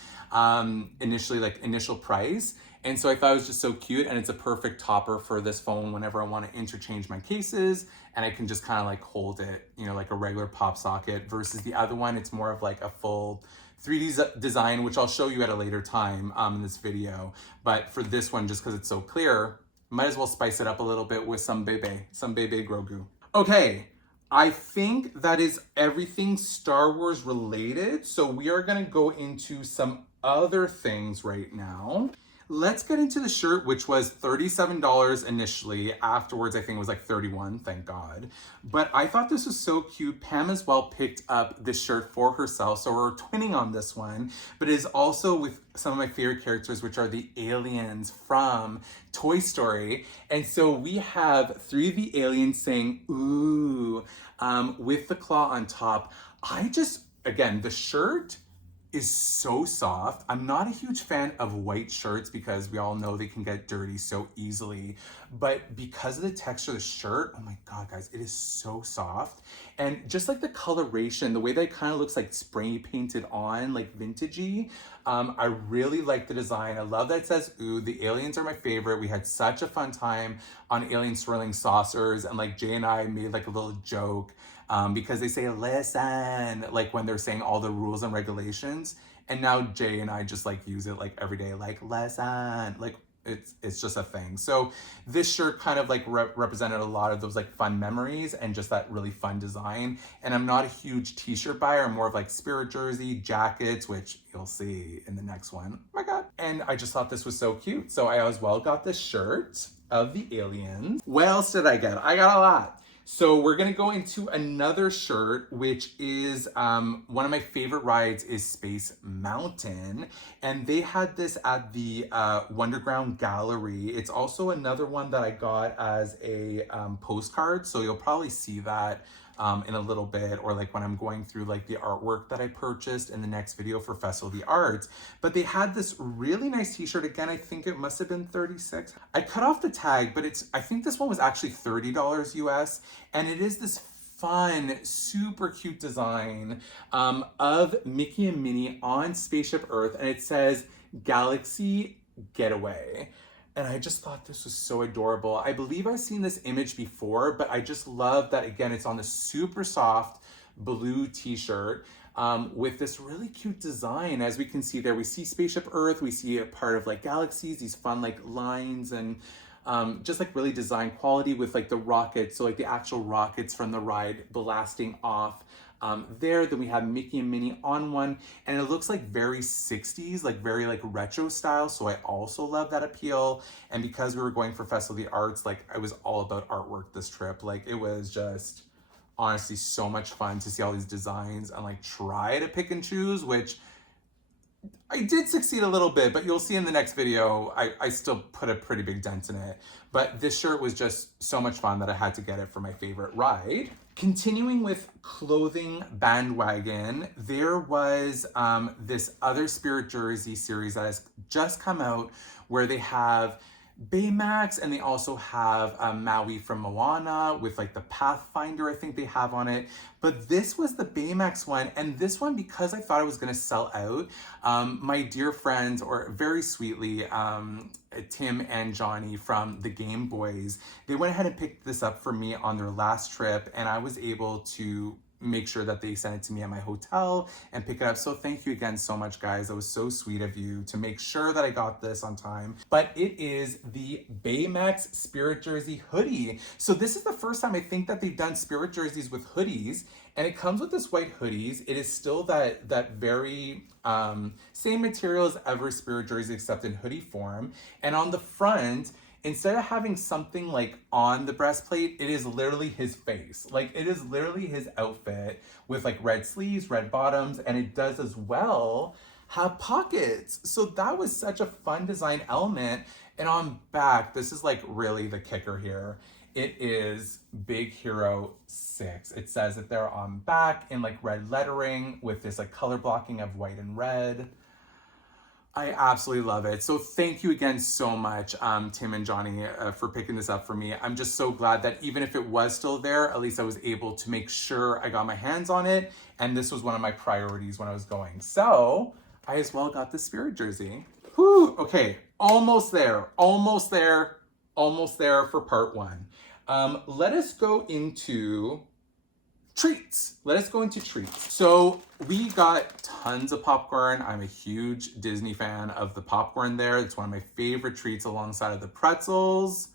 initially, like initial price. And so I thought it was just so cute, and it's a perfect topper for this phone whenever I want to interchange my cases, and I can just kind of like hold it, you know, like a regular pop socket, versus the other one, it's more of like a full 3D design, which I'll show you at a later time in this video. But for this one, just because it's so clear, might as well spice it up a little bit with some bebe Grogu. Okay, I think that is everything Star Wars related. So we are gonna go into some other things right now. Let's get into the shirt, which was $37 initially. Afterwards, I think it was like $31, thank God. But I thought this was so cute. Pam as well picked up this shirt for herself, so we're twinning on this one. But it is also with some of my favorite characters, which are the aliens from Toy Story. And so we have 3 of the aliens saying, ooh, with the claw on top. Again, the shirt is so soft. I'm not a huge fan of white shirts because we all know they can get dirty so easily. but because of the texture of the shirt, oh my God, guys, it is so soft. And just like the coloration, the way that it kind of looks like spray painted on, like vintagey, I really like the design. I love that it says ooh. The aliens are my favorite. We had such a fun time on alien swirling saucers, and like Jay and I made like a little joke because they say listen, like when they're saying all the rules and regulations. And now Jay and I just like use it like every day, like listen, like it's just a thing. So this shirt kind of like represented a lot of those like fun memories and just that really fun design. And I'm not a huge t-shirt buyer. I'm more of like spirit jersey, jackets, which you'll see in the next one. Oh my God. And I just thought this was so cute. So I as well got this shirt of the aliens. What else did I get? I got a lot. So we're gonna go into another shirt, which is one of my favorite rides is Space Mountain. And they had this at the Wonderground Gallery. It's also another one that I got as a postcard. So you'll probably see that in a little bit, or like when I'm going through like the artwork that I purchased in the next video for Festival of the Arts. But they had this really nice t-shirt. Again, I think it must have been $36. I cut off the tag, but I think this one was actually $30 US. And it is this fun, super cute design of Mickey and Minnie on Spaceship Earth. And it says Galaxy Getaway. And I just thought this was so adorable. I believe I've seen this image before, but I just love that, again, it's on the super soft blue t-shirt with this really cute design. As we can see there, we see Spaceship Earth, we see a part of like galaxies, these fun like lines, and just like really design quality with like the rockets. So like the actual rockets from the ride blasting off there. Then we have Mickey and Minnie on one, and it looks like very 60s, like very like retro style. So I also love that appeal. And because we were going for Festival of the Arts, like I was all about artwork this trip. Like it was just honestly so much fun to see all these designs and like try to pick and choose, which I did succeed a little bit, but you'll see in the next video, I still put a pretty big dent in it. But this shirt was just so much fun that I had to get it for my favorite ride. Continuing with clothing bandwagon, there was this other Spirit Jersey series that has just come out where they have Baymax, and they also have Maui from Moana with like the Pathfinder, I think they have on it. But this was the Baymax one, and this one, because I thought it was gonna sell out, my dear friends, or very sweetly, Tim and Johnny from the Game Boys, they went ahead and picked this up for me on their last trip, and I was able to make sure that they sent it to me at my hotel and pick it up. So thank you again so much, guys. That was so sweet of you to make sure that I got this on time. But it is the Baymax Spirit Jersey hoodie. So this is the first time I think that they've done Spirit Jerseys with hoodies, and it comes with this white hoodies. It is still that very same material as ever Spirit Jersey, except in hoodie form. And on the front, instead of having something like on the breastplate, it is literally his face. Like it is literally his outfit with like red sleeves, red bottoms, and it does as well have pockets. So that was such a fun design element. And on back, this is like really the kicker here. It is Big Hero 6. It says it there on back in like red lettering with this like color blocking of white and red. I absolutely love it. So thank you again so much, Tim and Johnny, for picking this up for me. I'm just so glad that even if it was still there, at least I was able to make sure I got my hands on it. And this was one of my priorities when I was going. So I as well got the Spirit Jersey. Whew, okay, almost there for part one. Let us go into treats. Let us go into treats. So we got tons of popcorn. I'm a huge Disney fan of the popcorn there. It's one of my favorite treats alongside of the pretzels.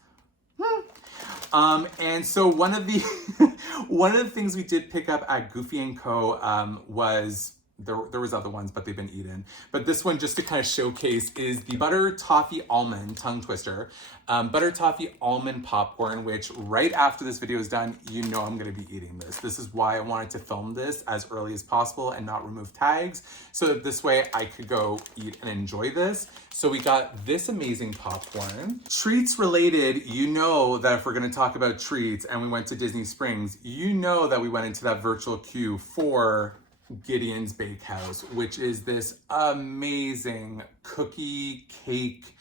And so one of the things we did pick up at Goofy & Co. Was there was other ones, but they've been eaten. But this one, just to kind of showcase, is the Butter Toffee Almond Tongue Twister. Butter Toffee Almond Popcorn, which right after this video is done, you know I'm gonna be eating this. This is why I wanted to film this as early as possible and not remove tags, so that this way I could go eat and enjoy this. So we got this amazing popcorn. Treats related, you know that if we're gonna talk about treats and we went to Disney Springs, you know that we went into that virtual queue for Gideon's Bakehouse, which is this amazing cookie cake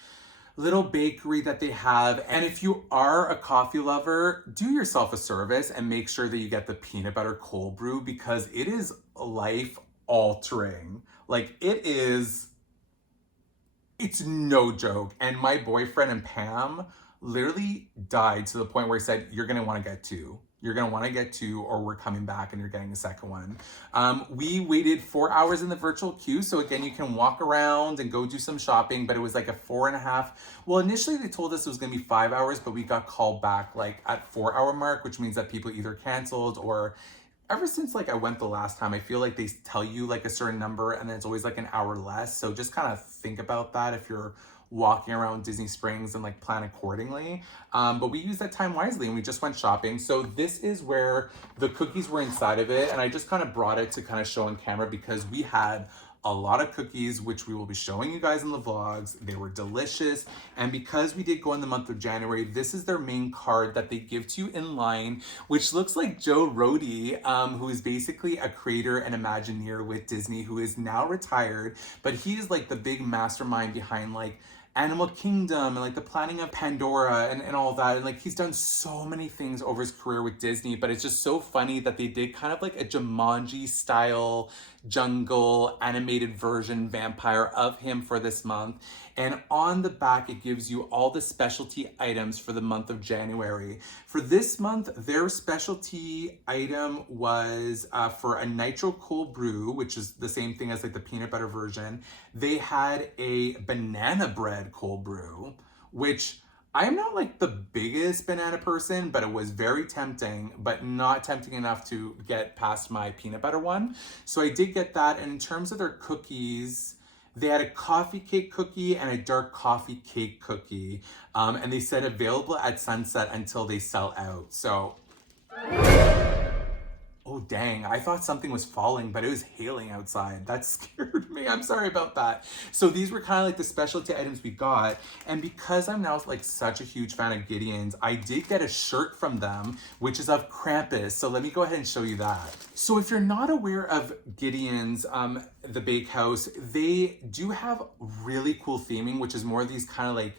little bakery that they have. And if you are a coffee lover, do yourself a service and make sure that you get the peanut butter cold brew because it is life altering. Like it's no joke. And my boyfriend and Pam literally died to the point where he said, you're gonna wanna get two. You're gonna wanna get two or we're coming back and you're getting a second one. We waited 4 hours in the virtual queue. So again, you can walk around and go do some shopping, but it was like a 4.5. Well, initially they told us it was gonna be 5 hours, but we got called back like at 4 hour mark, which means that people either canceled or ever since like I went the last time, I feel like they tell you like a certain number and then it's always like an hour less. So just kind of think about that if you're walking around Disney Springs and like plan accordingly. But we used that time wisely and we just went shopping. So this is where the cookies were inside of it. And I just kind of brought it to kind of show on camera because we had a lot of cookies, which we will be showing you guys in the vlogs. They were delicious. And because we did go in the month of January, this is their main card that they give to you in line, which looks like Joe Rohde, who is basically a creator and Imagineer with Disney, who is now retired, but he is like the big mastermind behind like Animal Kingdom and like the planning of Pandora and all that. And like he's done so many things over his career with Disney, but it's just so funny that they did kind of like a Jumanji style jungle animated version vampire of him for this month. And on the back, it gives you all the specialty items for the month of January. For this month, their specialty item was for a nitro cold brew, which is the same thing as like the peanut butter version. They had a banana bread cold brew, which I'm not like the biggest banana person, but it was very tempting, but not tempting enough to get past my peanut butter one. So I did get that. And in terms of their cookies, they had a coffee cake cookie and a dark coffee cake cookie. And they said available at sunset until they sell out. So, oh dang, I thought something was falling, but it was hailing outside. That scared me. I'm sorry about that. So these were kind of like the specialty items we got. And because I'm now like such a huge fan of Gideon's, I did get a shirt from them, which is of Krampus. So let me go ahead and show you that. So if you're not aware of Gideon's, the bakehouse, they do have really cool theming, which is more of these kind of like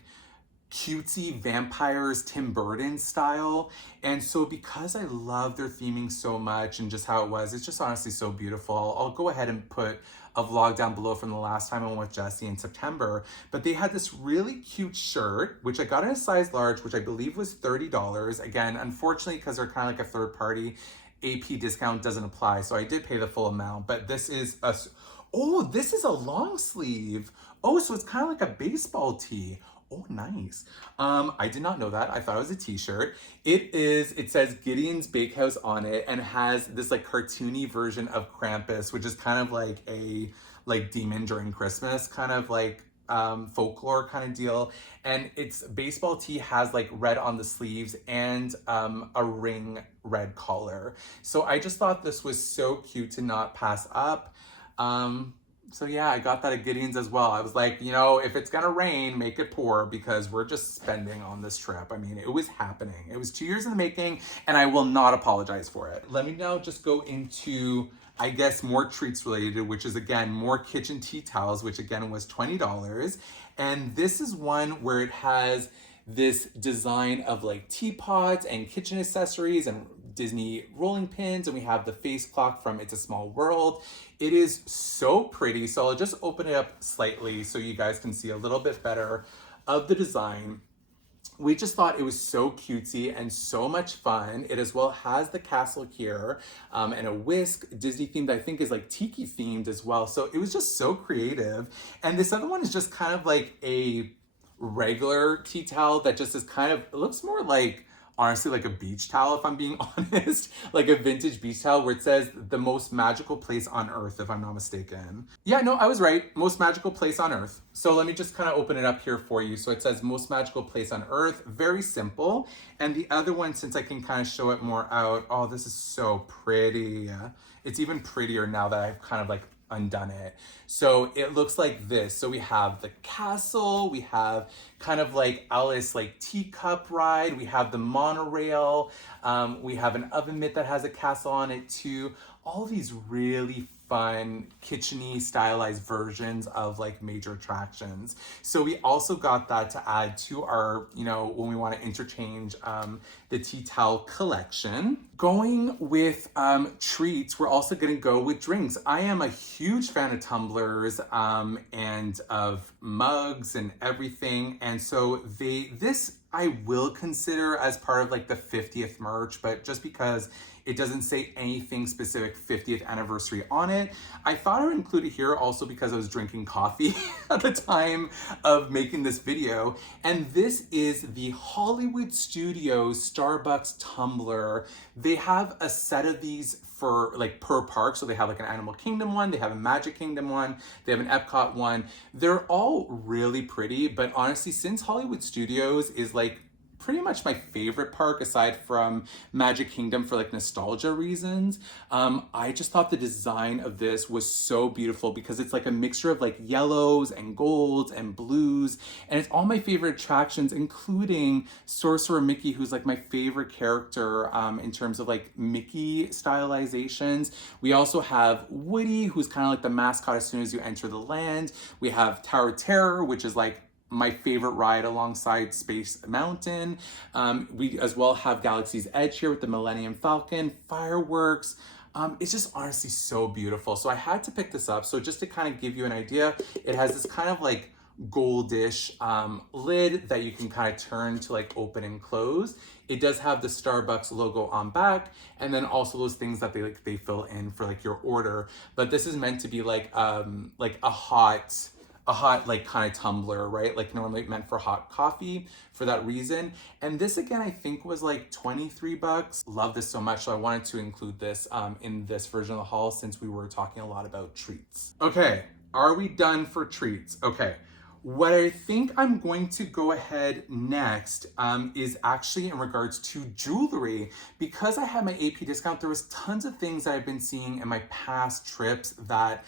cutesy vampires, Tim Burton style. And so because I love their theming so much and just how it was, it's just honestly so beautiful. I'll go ahead and put a vlog down below from the last time I went with Jessie in September. But they had this really cute shirt, which I got in a size large, which I believe was $30. Again, unfortunately, because they're kind of like a third party, AP discount doesn't apply. So I did pay the full amount, but this is this is a long sleeve. Oh, so it's kind of like a baseball tee. Oh, nice. I did not know that. I thought it was a t-shirt. It says Gideon's Bakehouse on it and has this like cartoony version of Krampus, which is kind of like a like demon during Christmas, kind of like folklore kind of deal. And its baseball tee has like red on the sleeves and a ring red collar. So I just thought this was so cute to not pass up. So yeah, I got that at Gideon's as well. I was like, you know, if it's gonna rain, make it pour because we're just spending on this trip. I mean, it was happening. It was 2 years in the making and I will not apologize for it. Let me now just go into, I guess, more treats related, which is again, more kitchen tea towels, which again was $20. And this is one where it has this design of like teapots and kitchen accessories and Disney rolling pins, and we have the face clock from It's a Small World. It is so pretty. So I'll just open it up slightly so you guys can see a little bit better of the design. We just thought it was so cutesy and so much fun. It as well has the castle here and a whisk, Disney themed, I think is like tiki themed as well. So it was just so creative. And this other one is just kind of like a regular tea towel that just is kind of, it looks more like, honestly, like a beach towel, if I'm being honest, like a vintage beach towel where it says the most magical place on earth, if I'm not mistaken. Yeah, no, I was right. Most magical place on earth. So let me just kind of open it up here for you. So it says most magical place on earth, very simple. And the other one, since I can kind of show it more out, oh, this is so pretty. It's even prettier now that I've kind of like undone it. So it looks like this. So we have the castle, we have kind of like Alice like teacup ride, we have the monorail, we have an oven mitt that has a castle on it too. All these really fun, kitchen-y stylized versions of like major attractions. So we also got that to add to our, you know, when we want to interchange the tea towel collection. Going with treats, we're also gonna go with drinks. I am a huge fan of tumblers and of mugs and everything. And so this I will consider as part of like the 50th merch, but just because it doesn't say anything specific 50th anniversary on it, I thought I would include it here also because I was drinking coffee at the time of making this video. And this is the Hollywood Studios Starbucks tumbler. They have a set of these for like per park. So they have like an Animal Kingdom one, they have a Magic Kingdom one, they have an Epcot one. They're all really pretty, but honestly, since Hollywood Studios is like pretty much my favorite park aside from Magic Kingdom for like nostalgia reasons, I just thought the design of this was so beautiful because it's like a mixture of like yellows and golds and blues, and it's all my favorite attractions, including Sorcerer Mickey, who's like my favorite character in terms of like Mickey stylizations. We also have Woody, who's kind of like the mascot as soon as you enter the land. We have Tower of Terror, which is like my favorite ride alongside Space Mountain. We as well have Galaxy's Edge here with the Millennium Falcon, fireworks. It's just honestly so beautiful. So I had to pick this up. So just to kind of give you an idea, it has this kind of like goldish lid that you can kind of turn to like open and close. It does have the Starbucks logo on back, and then also those things that they fill in for like your order. But this is meant to be like a hot like kind of tumbler, right? Like normally meant for hot coffee for that reason. And this again, I think was like 23 bucks. Love this so much. So I wanted to include this in this version of the haul since we were talking a lot about treats. Okay, are we done for treats? Okay. What I think I'm going to go ahead next is actually in regards to jewelry. Because I had my AP discount, there was tons of things that I've been seeing in my past trips that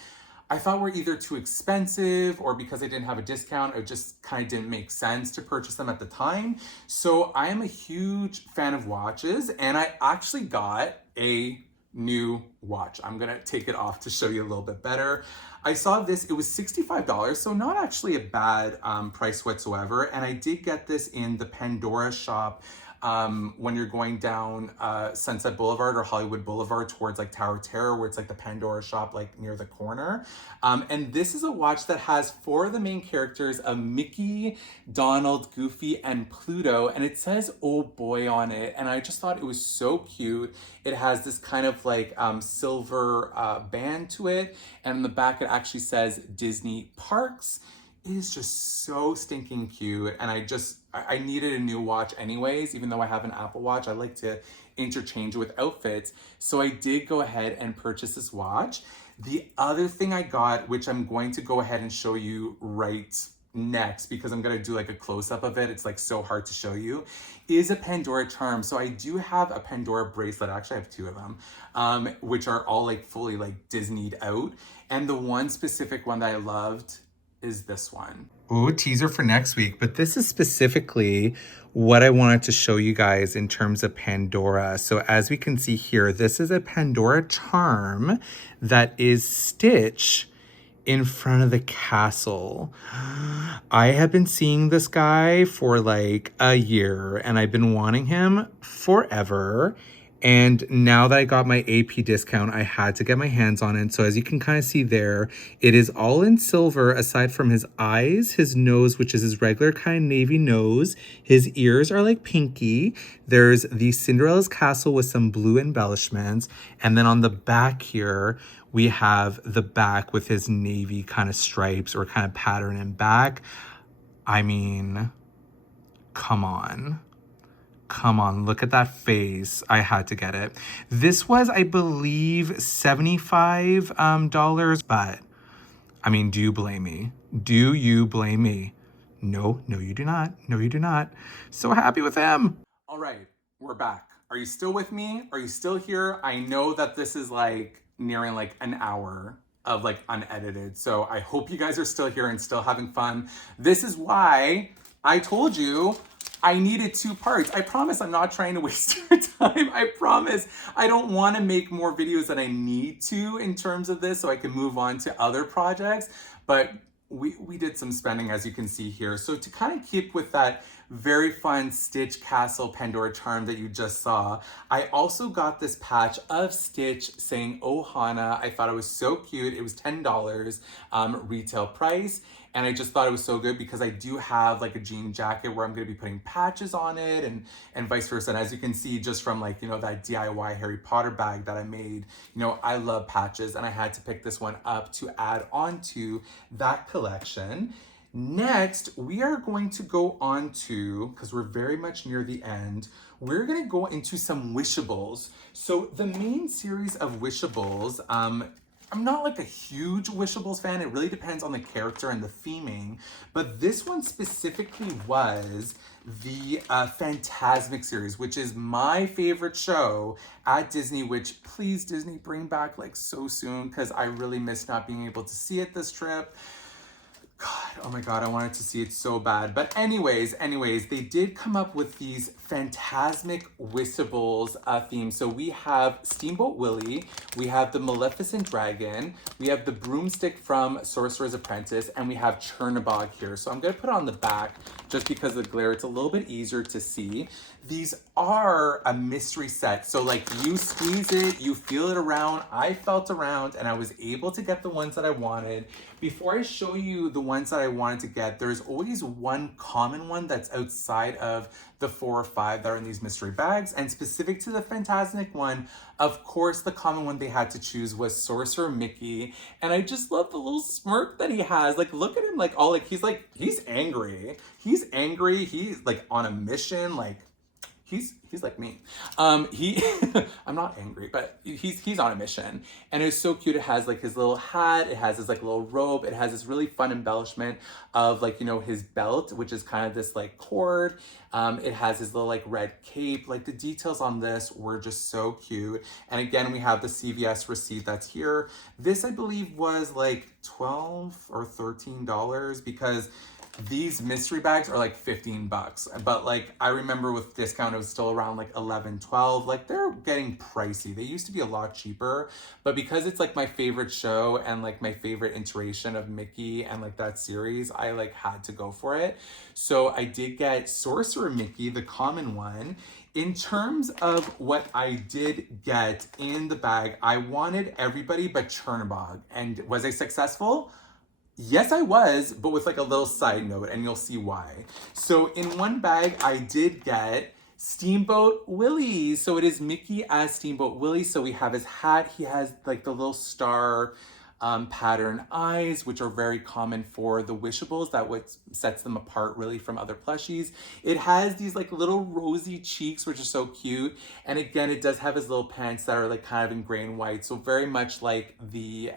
I thought were either too expensive or because I didn't have a discount, it just kind of didn't make sense to purchase them at the time. So I am a huge fan of watches, and I actually got a new watch. I'm gonna take it off to show you a little bit better. I saw this, it was $65, so not actually a bad price whatsoever. And I did get this in the Pandora shop when you're going down Sunset Boulevard or Hollywood Boulevard towards like Tower of Terror, where it's like the Pandora shop like near the corner. And this is a watch that has 4 of the main characters of Mickey, Donald, Goofy, and Pluto, and it says "Oh boy" on it, and I just thought it was so cute. It has this kind of like silver band to it, and in the back it actually says Disney Parks. It is just so stinking cute, and I needed a new watch anyways. Even though I have an Apple Watch, I like to interchange it with outfits, so I did go ahead and purchase this watch. The other thing I got, which I'm going to go ahead and show you right next because I'm gonna do like a close-up of it, it's like so hard to show you, is a Pandora charm. So I do have a Pandora bracelet. Actually I have 2 of them, which are all like fully like Disneyed out, and the one specific one that I loved is this one. Ooh, teaser for next week, but this is specifically what I wanted to show you guys in terms of Pandora. So as we can see here, this is a Pandora charm that is Stitch in front of the castle. I have been seeing this guy for like a year, and I've been wanting him forever. And now that I got my AP discount, I had to get my hands on it. So as you can kind of see there, it is all in silver aside from his eyes, his nose, which is his regular kind of navy nose. His ears are like pinky. There's the Cinderella's castle with some blue embellishments. And then on the back here, we have the back with his navy kind of stripes or kind of pattern in back. I mean, come on. Come on, look at that face. I had to get it. This was, I believe, $75, but I mean, do you blame me? Do you blame me? No, you do not. No, you do not. So happy with him. All right, we're back. Are you still with me? Are you still here? I know that this is like nearing like an hour of like unedited. So I hope you guys are still here and still having fun. This is why I told you I needed 2 parts. I promise I'm not trying to waste your time. I promise. I don't want to make more videos than I need to in terms of this so I can move on to other projects. But we did some spending, as you can see here. So to kind of keep with that very fun Stitch Castle Pandora charm that you just saw, I also got this patch of Stitch saying Ohana. I thought it was so cute. It was $10 retail price. And I just thought it was so good because I do have like a jean jacket where I'm going to be putting patches on it and vice versa. And as you can see, just from like, you know, that DIY Harry Potter bag that I made, you know, I love patches and I had to pick this one up to add on to that collection. Next, we are going to go on to, because we're very much near the end, we're going to go into some Wishables. So the main series of Wishables, I'm not like a huge Wishables fan. It really depends on the character and the theming. But this one specifically was the Fantasmic series, which is my favorite show at Disney, which please Disney bring back like so soon because I really miss not being able to see it this trip. God, oh my God, I wanted to see it so bad. But anyways, they did come up with these Fantasmic Wishables themes. So we have Steamboat Willie, we have the Maleficent Dragon, we have the Broomstick from Sorcerer's Apprentice, and we have Chernabog here. So I'm gonna put it on the back just because of the glare. It's a little bit easier to see. These are a mystery set. So like you squeeze it, you feel it around. I felt around and I was able to get the ones that I wanted. Before I show you the ones that I wanted to get, there's always one common one that's outside of the 4 or 5 that are in these mystery bags. And specific to the Fantasmic one, of course, the common one they had to choose was Sorcerer Mickey. And I just love the little smirk that he has. Like, look at him, like, all like, he's angry. He's angry. He's like on a mission, like, he's like me. I'm not angry, but he's on a mission. And it's so cute. It has like his little hat, it has his like little robe, it has this really fun embellishment of like, you know, his belt, which is kind of this like cord. It has his little like red cape. Like the details on this were just so cute. And again, we have the CVS receipt that's here. This I believe was like $12 or $13 because these mystery bags are like 15 bucks, but like I remember with discount it was still around like 11, 12. Like they're getting pricey. They used to be a lot cheaper, but because it's like my favorite show and like my favorite iteration of Mickey and like that series, I like had to go for it. So I did get Sorcerer Mickey, the common one. In terms of what I did get in the bag, I wanted everybody but Chernabog. And was I successful? Yes, I was, but with like a little side note, and you'll see why. So in one bag, I did get Steamboat Willie. So it is Mickey as Steamboat Willie. So we have his hat. He has like the little star pattern eyes, which are very common for the Wishables. That what sets them apart really from other plushies. It has these like little rosy cheeks, which are so cute. And again, it does have his little pants that are like kind of in gray and white. So very much like the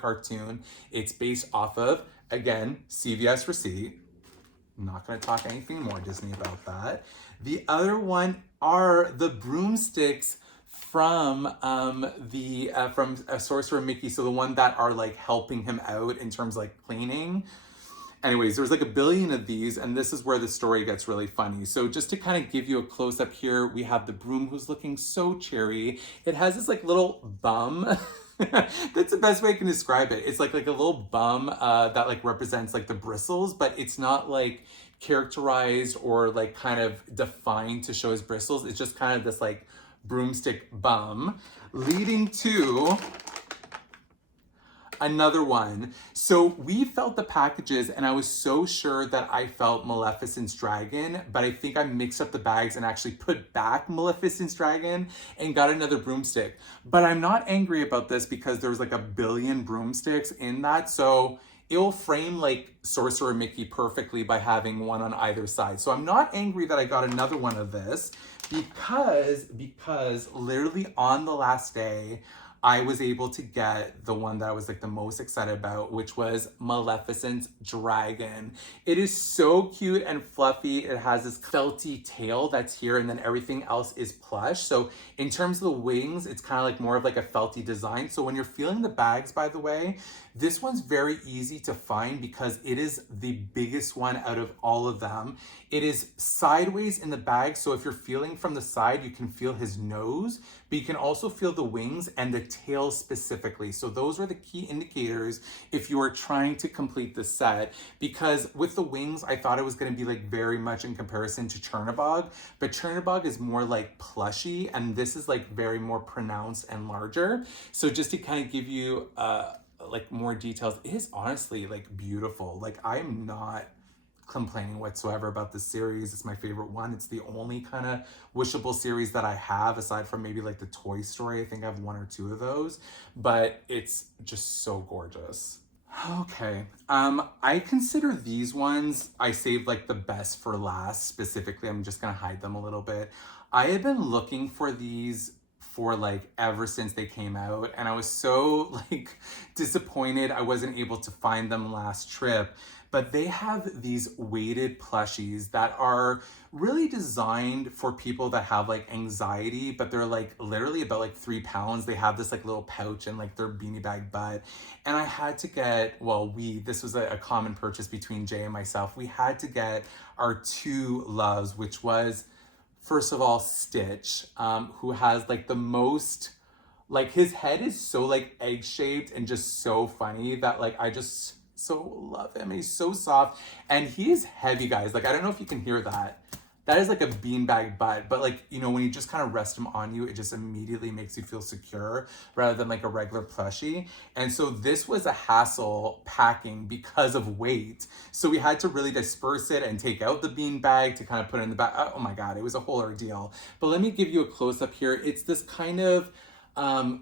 cartoon. It's based off of, again, CVS receipt. I'm not going to talk anything more Disney about that. The other one are the broomsticks from Sorcerer Mickey, so the one that are like helping him out in terms of like cleaning. Anyways, there's like a billion of these, and this is where the story gets really funny. So just to kind of give you a close-up here, we have the broom who's looking so cherry. It has this like little bum. That's the best way I can describe it. It's like a little bum that like represents like the bristles, but it's not like characterized or like kind of defined to show his bristles. It's just kind of this like broomstick bum, leading to another one. So we felt the packages and I was so sure that I felt Maleficent's dragon, but I think I mixed up the bags and actually put back Maleficent's dragon and got another broomstick. But I'm not angry about this because there's like a billion broomsticks in that. So it'll frame like Sorcerer Mickey perfectly by having one on either side. So I'm not angry that I got another one of this because literally on the last day, I was able to get the one that I was like the most excited about, which was Maleficent's dragon. It is so cute and fluffy. It has this felty tail that's here, and then everything else is plush. So in terms of the wings, it's kind of like more of like a felty design. So when you're feeling the bags, by the way, this one's very easy to find because it is the biggest one out of all of them. It is sideways in the bag, so if you're feeling from the side, you can feel his nose, but you can also feel the wings and the tail specifically. So those are the key indicators if you are trying to complete the set, because with the wings, I thought it was going to be like very much in comparison to Chernabog, but Chernabog is more like plushy, and this is like very more pronounced and larger. So just to kind of give you like more details, it is honestly like beautiful. Like I'm not complaining whatsoever about this series. It's my favorite one. It's the only kind of Wishable series that I have, aside from maybe like the Toy Story. I think I have one or two of those, but it's just so gorgeous. Okay, I consider these ones, I saved like the best for last. Specifically, I'm just gonna hide them a little bit. I have been looking for these for like ever since they came out, and I was so like disappointed I wasn't able to find them last trip. But they have these weighted plushies that are really designed for people that have like anxiety, but they're like literally about like 3 pounds. They have this like little pouch and like their beanie bag butt. And I had to get, well, this was a common purchase between Jay and myself. We had to get our two loves, which was, first of all, Stitch, who has like the most, like his head is so like egg shaped and just so funny that like I just so love him. He's so soft and he is heavy, guys. Like I don't know if you can hear that. That is like a beanbag butt, but like, you know, when you just kind of rest him on you, it just immediately makes you feel secure rather than like a regular plushie. And so this was a hassle packing because of weight. So we had to really disperse it and take out the beanbag to kind of put it in the back. Oh my God, it was a whole ordeal. But let me give you a close up here. It's this kind of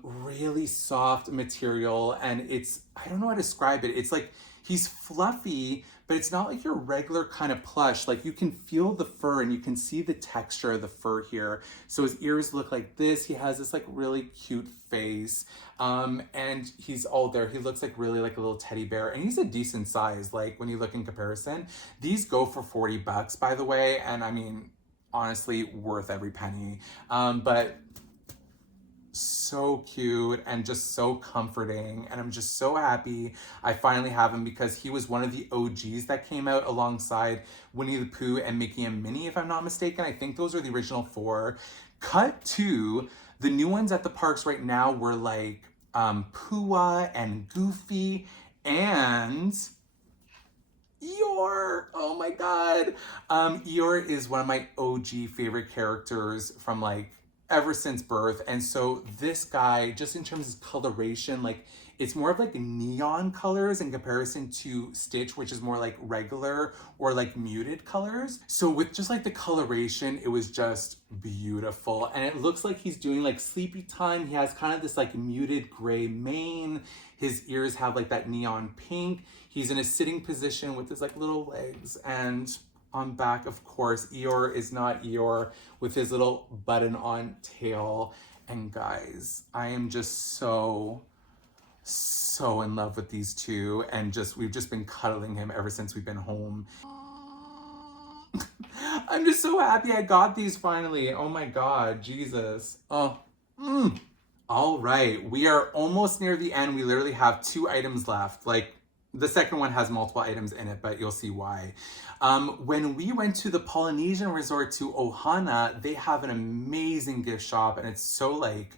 really soft material, and it's, I don't know how to describe it. It's like, he's fluffy, but it's not like your regular kind of plush. Like you can feel the fur and you can see the texture of the fur here. So his ears look like this. He has this like really cute face. And he's all there. He looks like really like a little teddy bear, and he's a decent size. Like when you look in comparison, these go for $40, by the way. And I mean, honestly, worth every penny. But so cute and just so comforting, and I'm just so happy I finally have him, because he was one of the OGs that came out alongside Winnie the Pooh and Mickey and Minnie, if I'm not mistaken. I think those are the original 4. Cut to the new ones at the parks right now were like Pooah and Goofy and Eeyore. Oh my God. Eeyore is one of my OG favorite characters from like ever since birth. And so this guy, just in terms of coloration, like it's more of like neon colors in comparison to Stitch, which is more like regular or like muted colors. So with just like the coloration, it was just beautiful. And it looks like he's doing like sleepy time. He has kind of this like muted gray mane. His ears have like that neon pink. He's in a sitting position with his like little legs, and on back, of course, Eeyore is not Eeyore with his little button-on tail. And guys, I am just so in love with these two, and we've just been cuddling him ever since we've been home. I'm just so happy I got these finally. Oh my God, Jesus. Oh. All right, we are almost near the end. We literally have 2 items left. Like, the second one has multiple items in it, but you'll see why. When we went to the Polynesian Resort to Ohana, they have an amazing gift shop, and it's so like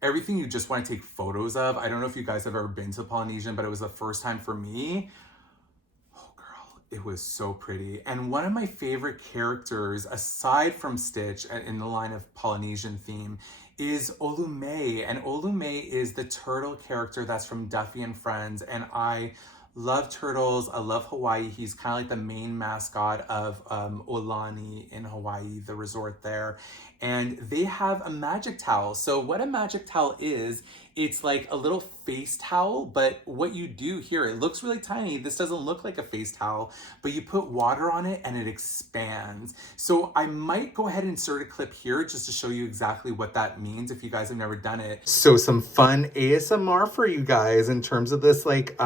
everything you just want to take photos of. I don't know if you guys have ever been to Polynesian, but it was the first time for me. Oh girl, it was so pretty. And one of my favorite characters, aside from Stitch in the line of Polynesian theme, is Olume. And Olume is the turtle character that's from Duffy and Friends, and I Love turtles. I love Hawaii. He's kind of like the main mascot of Olani in Hawaii, the resort there. And they have a magic towel. So what a magic towel is, it's like a little face towel, but what you do here, it looks really tiny. This doesn't look like a face towel, but you put water on it and it expands. So I might go ahead and insert a clip here just to show you exactly what that means if you guys have never done it. So some fun ASMR for you guys in terms of this like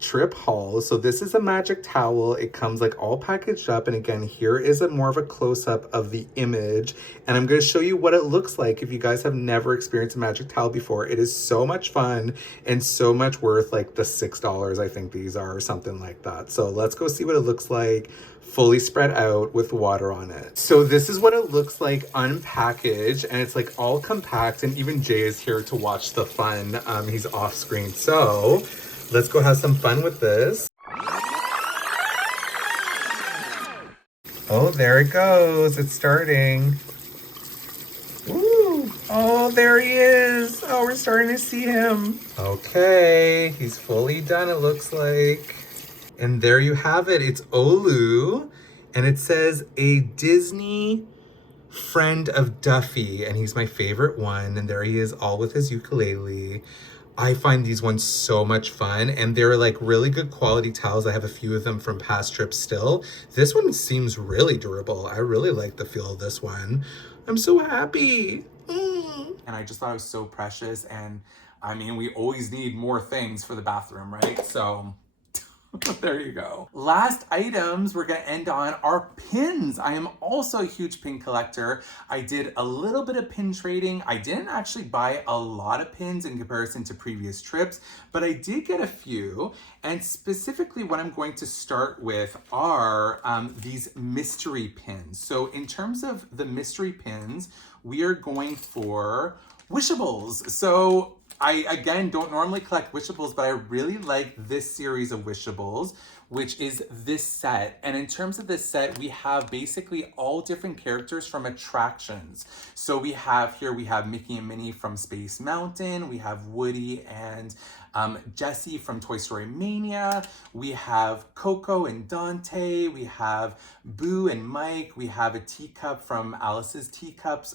trip haul. So this is a magic towel. It comes like all packaged up. And again, here is a more of a close-up of the image. And I'm going to show you what it looks like if you guys have never experienced a magic towel before. It is so much fun and so much worth like the $6 I think these are or something like that. So let's go see what it looks like fully spread out with water on it. So this is what it looks like unpackaged, and it's like all compact, and even Jay is here to watch the fun. He's off screen. So let's go have some fun with this. Oh, there it goes. It's starting. Woo! Oh, there he is. Oh, we're starting to see him. Okay, he's fully done, it looks like. And there you have it. It's Olu, and it says a Disney friend of Duffy, and he's my favorite one. And there he is, all with his ukulele. I find these ones so much fun, and they're like really good quality towels. I have a few of them from past trips still. This one seems really durable. I really like the feel of this one. I'm so happy. And I just thought it was so precious. And I mean, we always need more things for the bathroom, right? So there you go. Last items we're gonna end on are pins. I am also a huge pin collector. I did a little bit of pin trading. I didn't actually buy a lot of pins in comparison to previous trips, but I did get a few. And specifically what I'm going to start with are these mystery pins. So in terms of the mystery pins, we are going for Wishables. So I, again, don't normally collect Wishables, but I really like this series of Wishables, which is this set. And in terms of this set, we have basically all different characters from attractions. So we have Mickey and Minnie from Space Mountain. We have Woody and Jessie from Toy Story Mania. We have Coco and Dante. We have Boo and Mike. We have a teacup from Alice's Teacups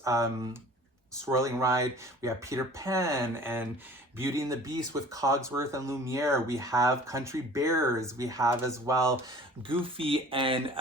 swirling ride. We have Peter Pan and Beauty and the Beast with Cogsworth and Lumiere. We have Country Bears. We have as well Goofy and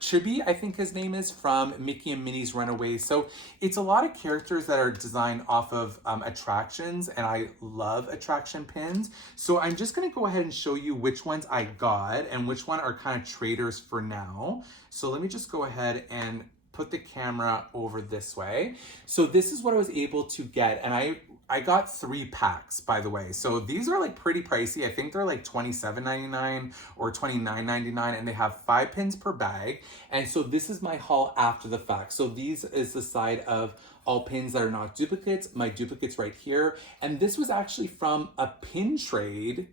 Chibi, I think his name is, from Mickey and Minnie's Runaways. So it's a lot of characters that are designed off of attractions, and I love attraction pins. So I'm just gonna go ahead and show you which ones I got and which one are kind of traders for now. So let me just go ahead and put the camera over this way. So this is what I was able to get, and I got 3 packs, by the way. So these are like pretty pricey. I think they're like $27.99 or $29.99, and they have 5 pins per bag. And so this is my haul after the fact. So these is the side of all pins that are not duplicates, my duplicates right here. And this was actually from a pin trade,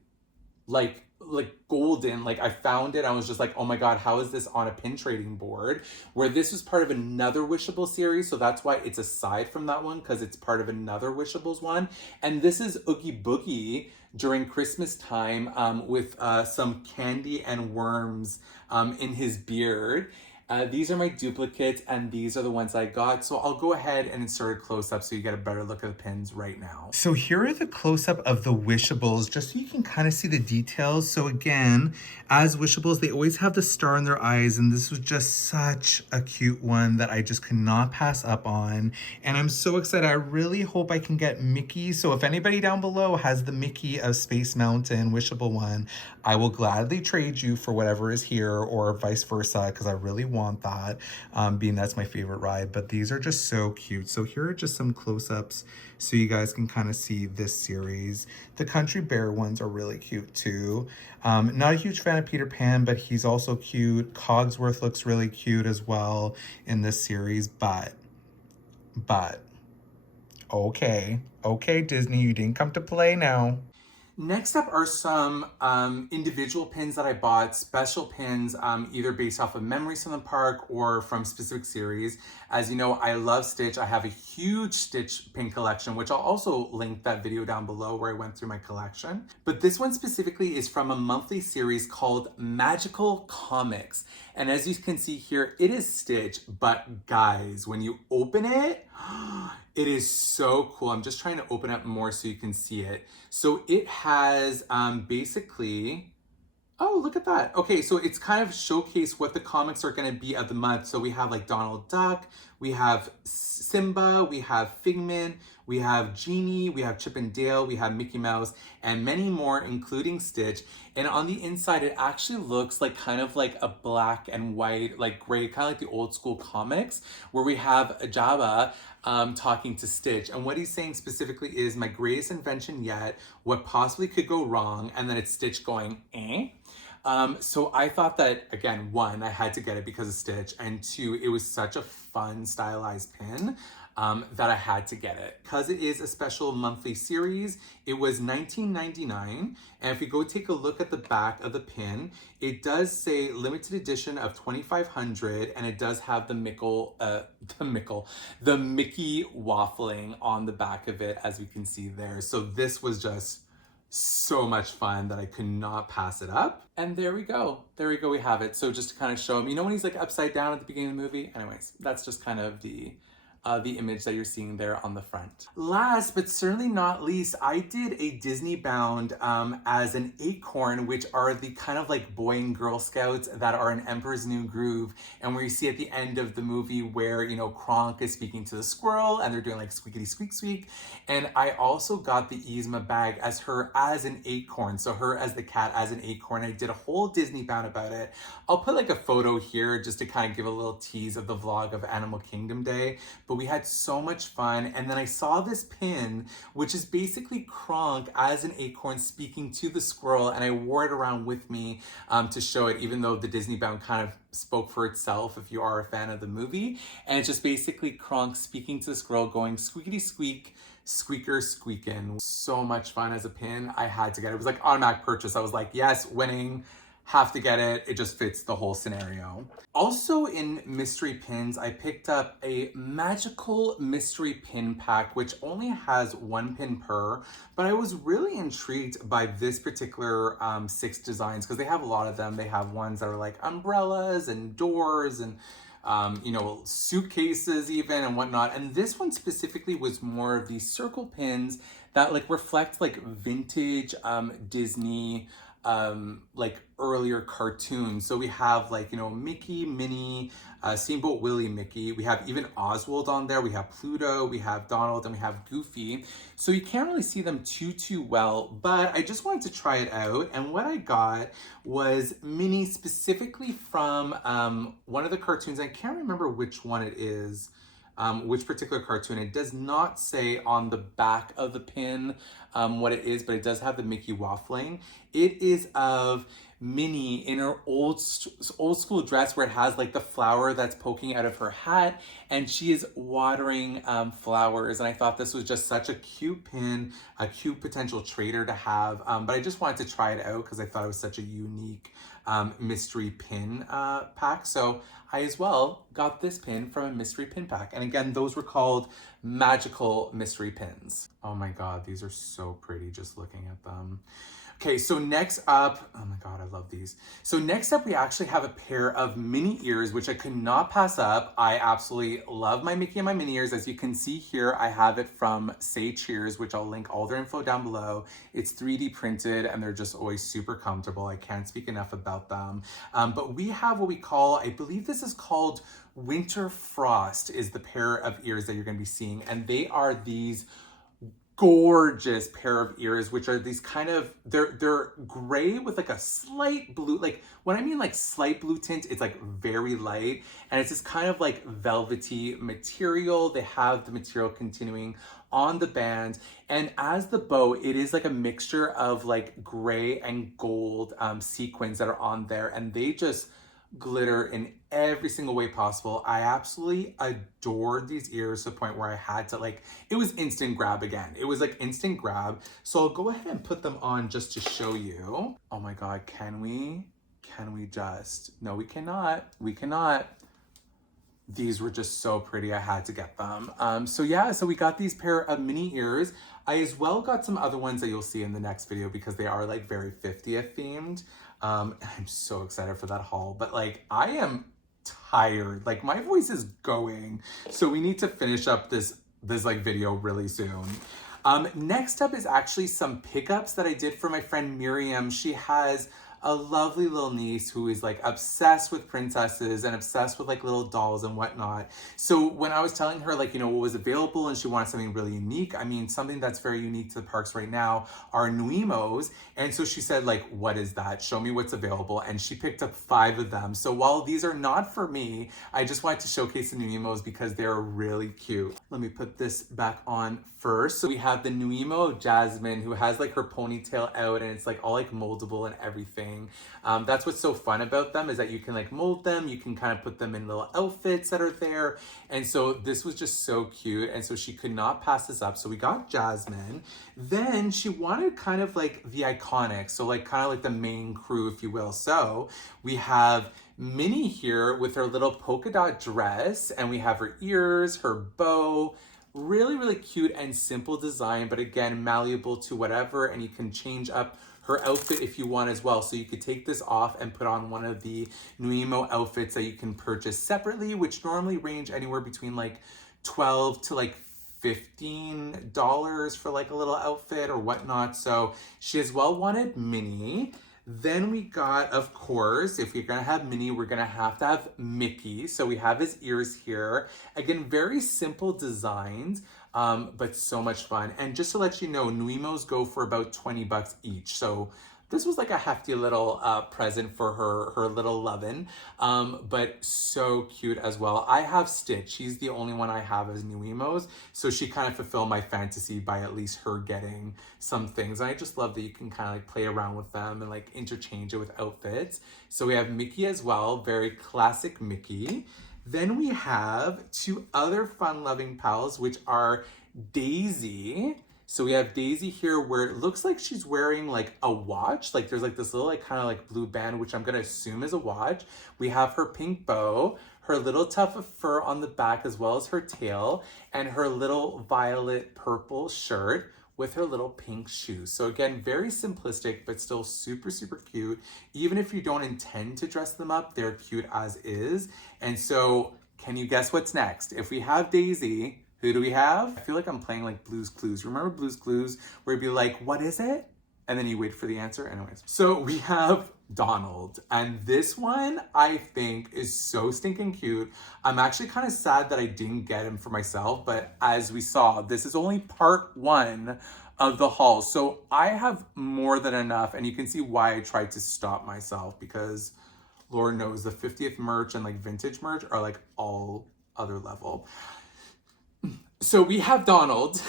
like golden. Like I found it, I was just like, oh my god, how is this on a pin trading board? Where this was part of another Wishable series, so that's why it's aside from that one, because it's part of another Wishables one. And this is Oogie Boogie during Christmas time with some candy and worms in his beard. These are my duplicates, and these are the ones I got. So I'll go ahead and insert a close-up so you get a better look at the pins right now. So here are the close-up of the Wishables, just so you can kind of see the details. So again, as Wishables, they always have the star in their eyes, and this was just such a cute one that I just could not pass up on. And I'm so excited. I really hope I can get Mickey. So if anybody down below has the Mickey of Space Mountain Wishable one, I will gladly trade you for whatever is here, or vice versa, because I really want that, being that's my favorite ride. But these are just so cute. So here are just some close-ups so you guys can kind of see this series. The Country Bear ones are really cute too. Not a huge fan of Peter Pan, but he's also cute. Cogsworth looks really cute as well in this series, but okay Disney, you didn't come to play now. Next up are some individual pins that I bought, special pins, either based off of memories from the park or from specific series. As you know, I love Stitch. I have a huge Stitch pin collection, which I'll also link that video down below where I went through my collection. But this one specifically is from a monthly series called Magical Comics. And as you can see here, it is Stitch, but guys, when you open it, it is so cool. I'm just trying to open up more so you can see it. So it has basically, oh, look at that. Okay, so it's kind of showcase what the comics are gonna be of the month. So we have like Donald Duck, we have Simba, we have Figment, we have Genie, we have Chip and Dale, we have Mickey Mouse, and many more, including Stitch. And on the inside, it actually looks like kind of like a black and white, like gray, kind of like the old school comics, where we have Jabba talking to Stitch. And what he's saying specifically is, my greatest invention yet, what possibly could go wrong, and then it's Stitch going, eh? So I thought that, again, one, I had to get it because of Stitch, and two, it was such a fun stylized pin that I had to get it. Because it is a special monthly series, it was $19.99, and if you go take a look at the back of the pin, it does say limited edition of 2,500, and it does have the Mickey waffling on the back of it, as we can see there. So this was just so much fun that I could not pass it up. And there we go. There we go, we have it. So just to kind of show him, you know when he's like upside down at the beginning of the movie? Anyways, that's just kind of the image that you're seeing there on the front. Last but certainly not least, I did a Disney bound as an acorn, which are the kind of like boy and girl scouts that are in Emperor's New Groove, and where you see at the end of the movie where, you know, Kronk is speaking to the squirrel and they're doing like squeakity squeak squeak. And I also got the Yzma bag as her as an acorn, so her as the cat as an acorn. I did a whole Disney bound about it. I'll put like a photo here just to kind of give a little tease of the vlog of Animal Kingdom Day. But we had so much fun. And then I saw this pin, which is basically Kronk as an acorn speaking to the squirrel, and I wore it around with me to show it, even though the Disney bound kind of spoke for itself if you are a fan of the movie. And it's just basically Kronk speaking to the squirrel going squeakity squeak, squeaker squeakin'. So much fun as a pin. I had to get it. It was like automatic purchase. I was like, yes, winning. Have to get it. It just fits the whole scenario. Also in mystery pins, I picked up a magical mystery pin pack, which only has one pin per, but I was really intrigued by this particular 6 designs because they have a lot of them. They have ones that are like umbrellas and doors and you know, suitcases even and whatnot. And this one specifically was more of these circle pins that like reflect like vintage Disney like earlier cartoons. So we have like, you know, Mickey, Minnie, Steamboat Willie, Mickey. We have even Oswald on there. We have Pluto, we have Donald, and we have Goofy. So you can't really see them too well, but I just wanted to try it out. And what I got was Minnie specifically from one of the cartoons. I can't remember which one it is. Which particular cartoon. It does not say on the back of the pin what it is, but it does have the Mickey waffling. It is of Minnie in her old school dress where it has like the flower that's poking out of her hat, and she is watering flowers. And I thought this was just such a cute pin, a cute potential trader to have. But I just wanted to try it out because I thought it was such a unique mystery pin pack. So I as well got this pin from a mystery pin pack. And again, those were called magical mystery pins. Oh my God, these are so pretty just looking at them. Okay, so next up, oh my God, I love these. So next up, we actually have a pair of Minnie ears, which I could not pass up. I absolutely love my Mickey and my Minnie ears. As you can see here, I have it from Say Cheers, which I'll link all their info down below. It's 3D printed and they're just always super comfortable. I can't speak enough about them. But we have what we call, I believe this is called Winter Frost is the pair of ears that you're gonna be seeing. And they are these gorgeous pair of ears, which are these kind of, they're gray with like a slight blue, like when I mean like slight blue tint, it's like very light, and it's this kind of like velvety material. They have the material continuing on the band, and as the bow, it is like a mixture of like gray and gold sequins that are on there, and they just glitter in every single way possible. I absolutely adored these ears to the point where I had to like, it was instant grab again. It was like instant grab. So I'll go ahead and put them on just to show you. Oh my God, can we just, no, we cannot. We cannot. These were just so pretty. I had to get them. So yeah, so we got these pair of mini ears. I as well got some other ones that you'll see in the next video because they are like very 50th themed. I'm so excited for that haul, but like I am tired. Like my voice is going. So we need to finish up this like video really soon. Next up is actually some pickups that I did for my friend Miriam. She has a lovely little niece who is like obsessed with princesses and obsessed with like little dolls and whatnot. So when I was telling her like, you know, what was available and she wanted something really unique, I mean, something that's very unique to the parks right now are Nuimos. And so she said like, what is that? Show me what's available. And she picked up 5 of them. So while these are not for me, I just wanted to showcase the Nuimos because they're really cute. Let me put this back on first. So we have the Nuimo Jasmine who has like her ponytail out and it's like all like moldable and everything. That's what's so fun about them is that you can like mold them, you can kind of put them in little outfits that are there. And so this was just so cute. And so she could not pass this up. So we got Jasmine. Then she wanted kind of like the iconic, so like kind of like the main crew, if you will. So we have Minnie here with her little polka dot dress and we have her ears, her bow, really, really cute and simple design, but again, malleable to whatever, and you can change up her outfit if you want as well. So you could take this off and put on one of the Nuimo outfits that you can purchase separately, which normally range anywhere between like $12 to like $15 for like a little outfit or whatnot. So she as well wanted Minnie. Then we got, of course, if we're gonna have Minnie, we're gonna have to have Mickey. So we have his ears here. Again, very simple designs, but so much fun. And just to let you know, Nuimos go for about 20 bucks each. So this was like a hefty little present for her little lovin', but so cute as well. I have Stitch. He's the only one I have as Nuimos. So she kind of fulfilled my fantasy by at least her getting some things. And I just love that you can kind of like play around with them and like interchange it with outfits. So we have Mickey as well, very classic Mickey. Then we have 2 other fun-loving pals, which are Daisy. So we have Daisy here where it looks like she's wearing like a watch. Like there's like this little like kind of like blue band, which I'm gonna assume is a watch. We have her pink bow, her little tuft of fur on the back as well as her tail, and her little violet purple shirt with her little pink shoes. So again, very simplistic, but still super, super cute. Even if you don't intend to dress them up, they're cute as is. And so can you guess what's next? If we have Daisy, who do we have? I feel like I'm playing like Blue's Clues. Remember Blue's Clues where you'd be like, what is it? And then you wait for the answer. Anyways, so we have Donald. And this one I think is so stinking cute. I'm actually kind of sad that I didn't get him for myself, but as we saw, this is only part 1 of the haul. So I have more than enough, and you can see why I tried to stop myself because Lord knows the 50th merch and like vintage merch are like all other level. So we have Donald,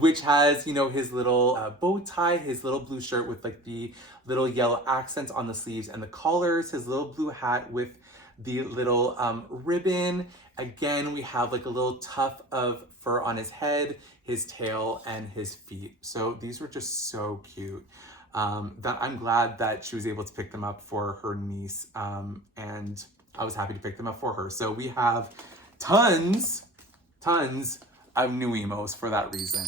which has, you know, his little bow tie, his little blue shirt with like the little yellow accents on the sleeves and the collars, his little blue hat with the little ribbon. Again, we have like a little tuft of fur on his head, his tail, and his feet. So these were just so cute. That I'm glad that she was able to pick them up for her niece, and I was happy to pick them up for her. So we have tons of Nuimos for that reason.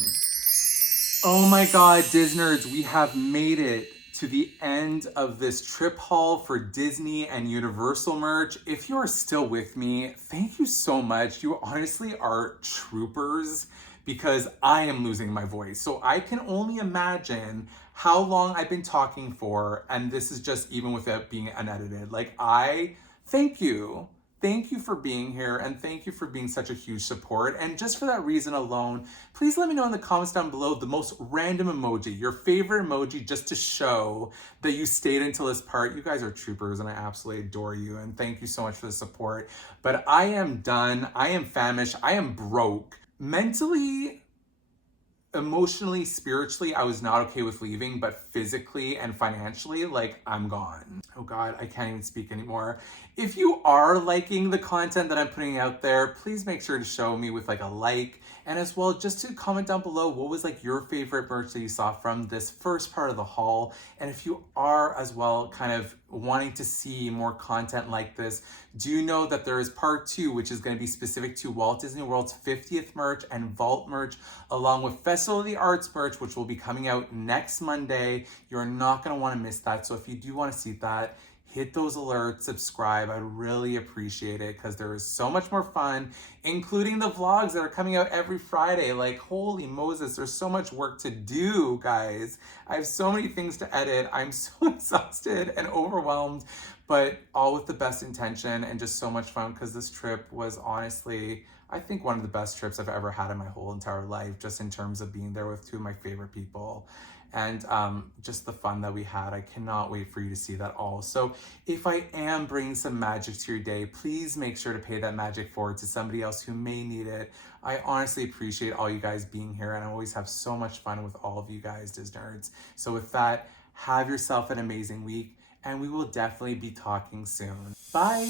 Oh my God, Disnerds, we have made it to the end of this trip haul for Disney and Universal merch. If you are still with me, thank you so much. You honestly are troopers because I am losing my voice. So I can only imagine how long I've been talking for, and this is just even without being unedited. Like I thank you. Thank you for being here and thank you for being such a huge support. And just for that reason alone, please let me know in the comments down below the most random emoji, your favorite emoji, just to show that you stayed until this part. You guys are troopers and I absolutely adore you. And thank you so much for the support. But I am done. I am famished. I am broke. Mentally, emotionally, spiritually, I was not okay with leaving, but physically and financially, like, I'm gone. Oh God, I can't even speak anymore. If you are liking the content that I'm putting out there, please make sure to show me with like a like, and as well just to comment down below what was like your favorite merch that you saw from this first part of the haul. And if you are as well kind of wanting to see more content like this, do know that there is part 2, which is going to be specific to Walt Disney World's 50th merch and Vault merch, along with Festival of the Arts merch, which will be coming out next Monday. You're not going to want to miss that. So if you do want to see that, hit those alerts, subscribe. I'd really appreciate it because there is so much more fun, including the vlogs that are coming out every Friday. Like, holy Moses, there's so much work to do, guys. I have so many things to edit. I'm so exhausted and overwhelmed, but all with the best intention and just so much fun because this trip was honestly, I think, one of the best trips I've ever had in my whole entire life, just in terms of being there with 2 of my favorite people. And just the fun that we had. I cannot wait for you to see that all. So if I am bringing some magic to your day, please make sure to pay that magic forward to somebody else who may need it. I honestly appreciate all you guys being here, and I always have so much fun with all of you guys, Disnerds. So with that, have yourself an amazing week, and we will definitely be talking soon. Bye!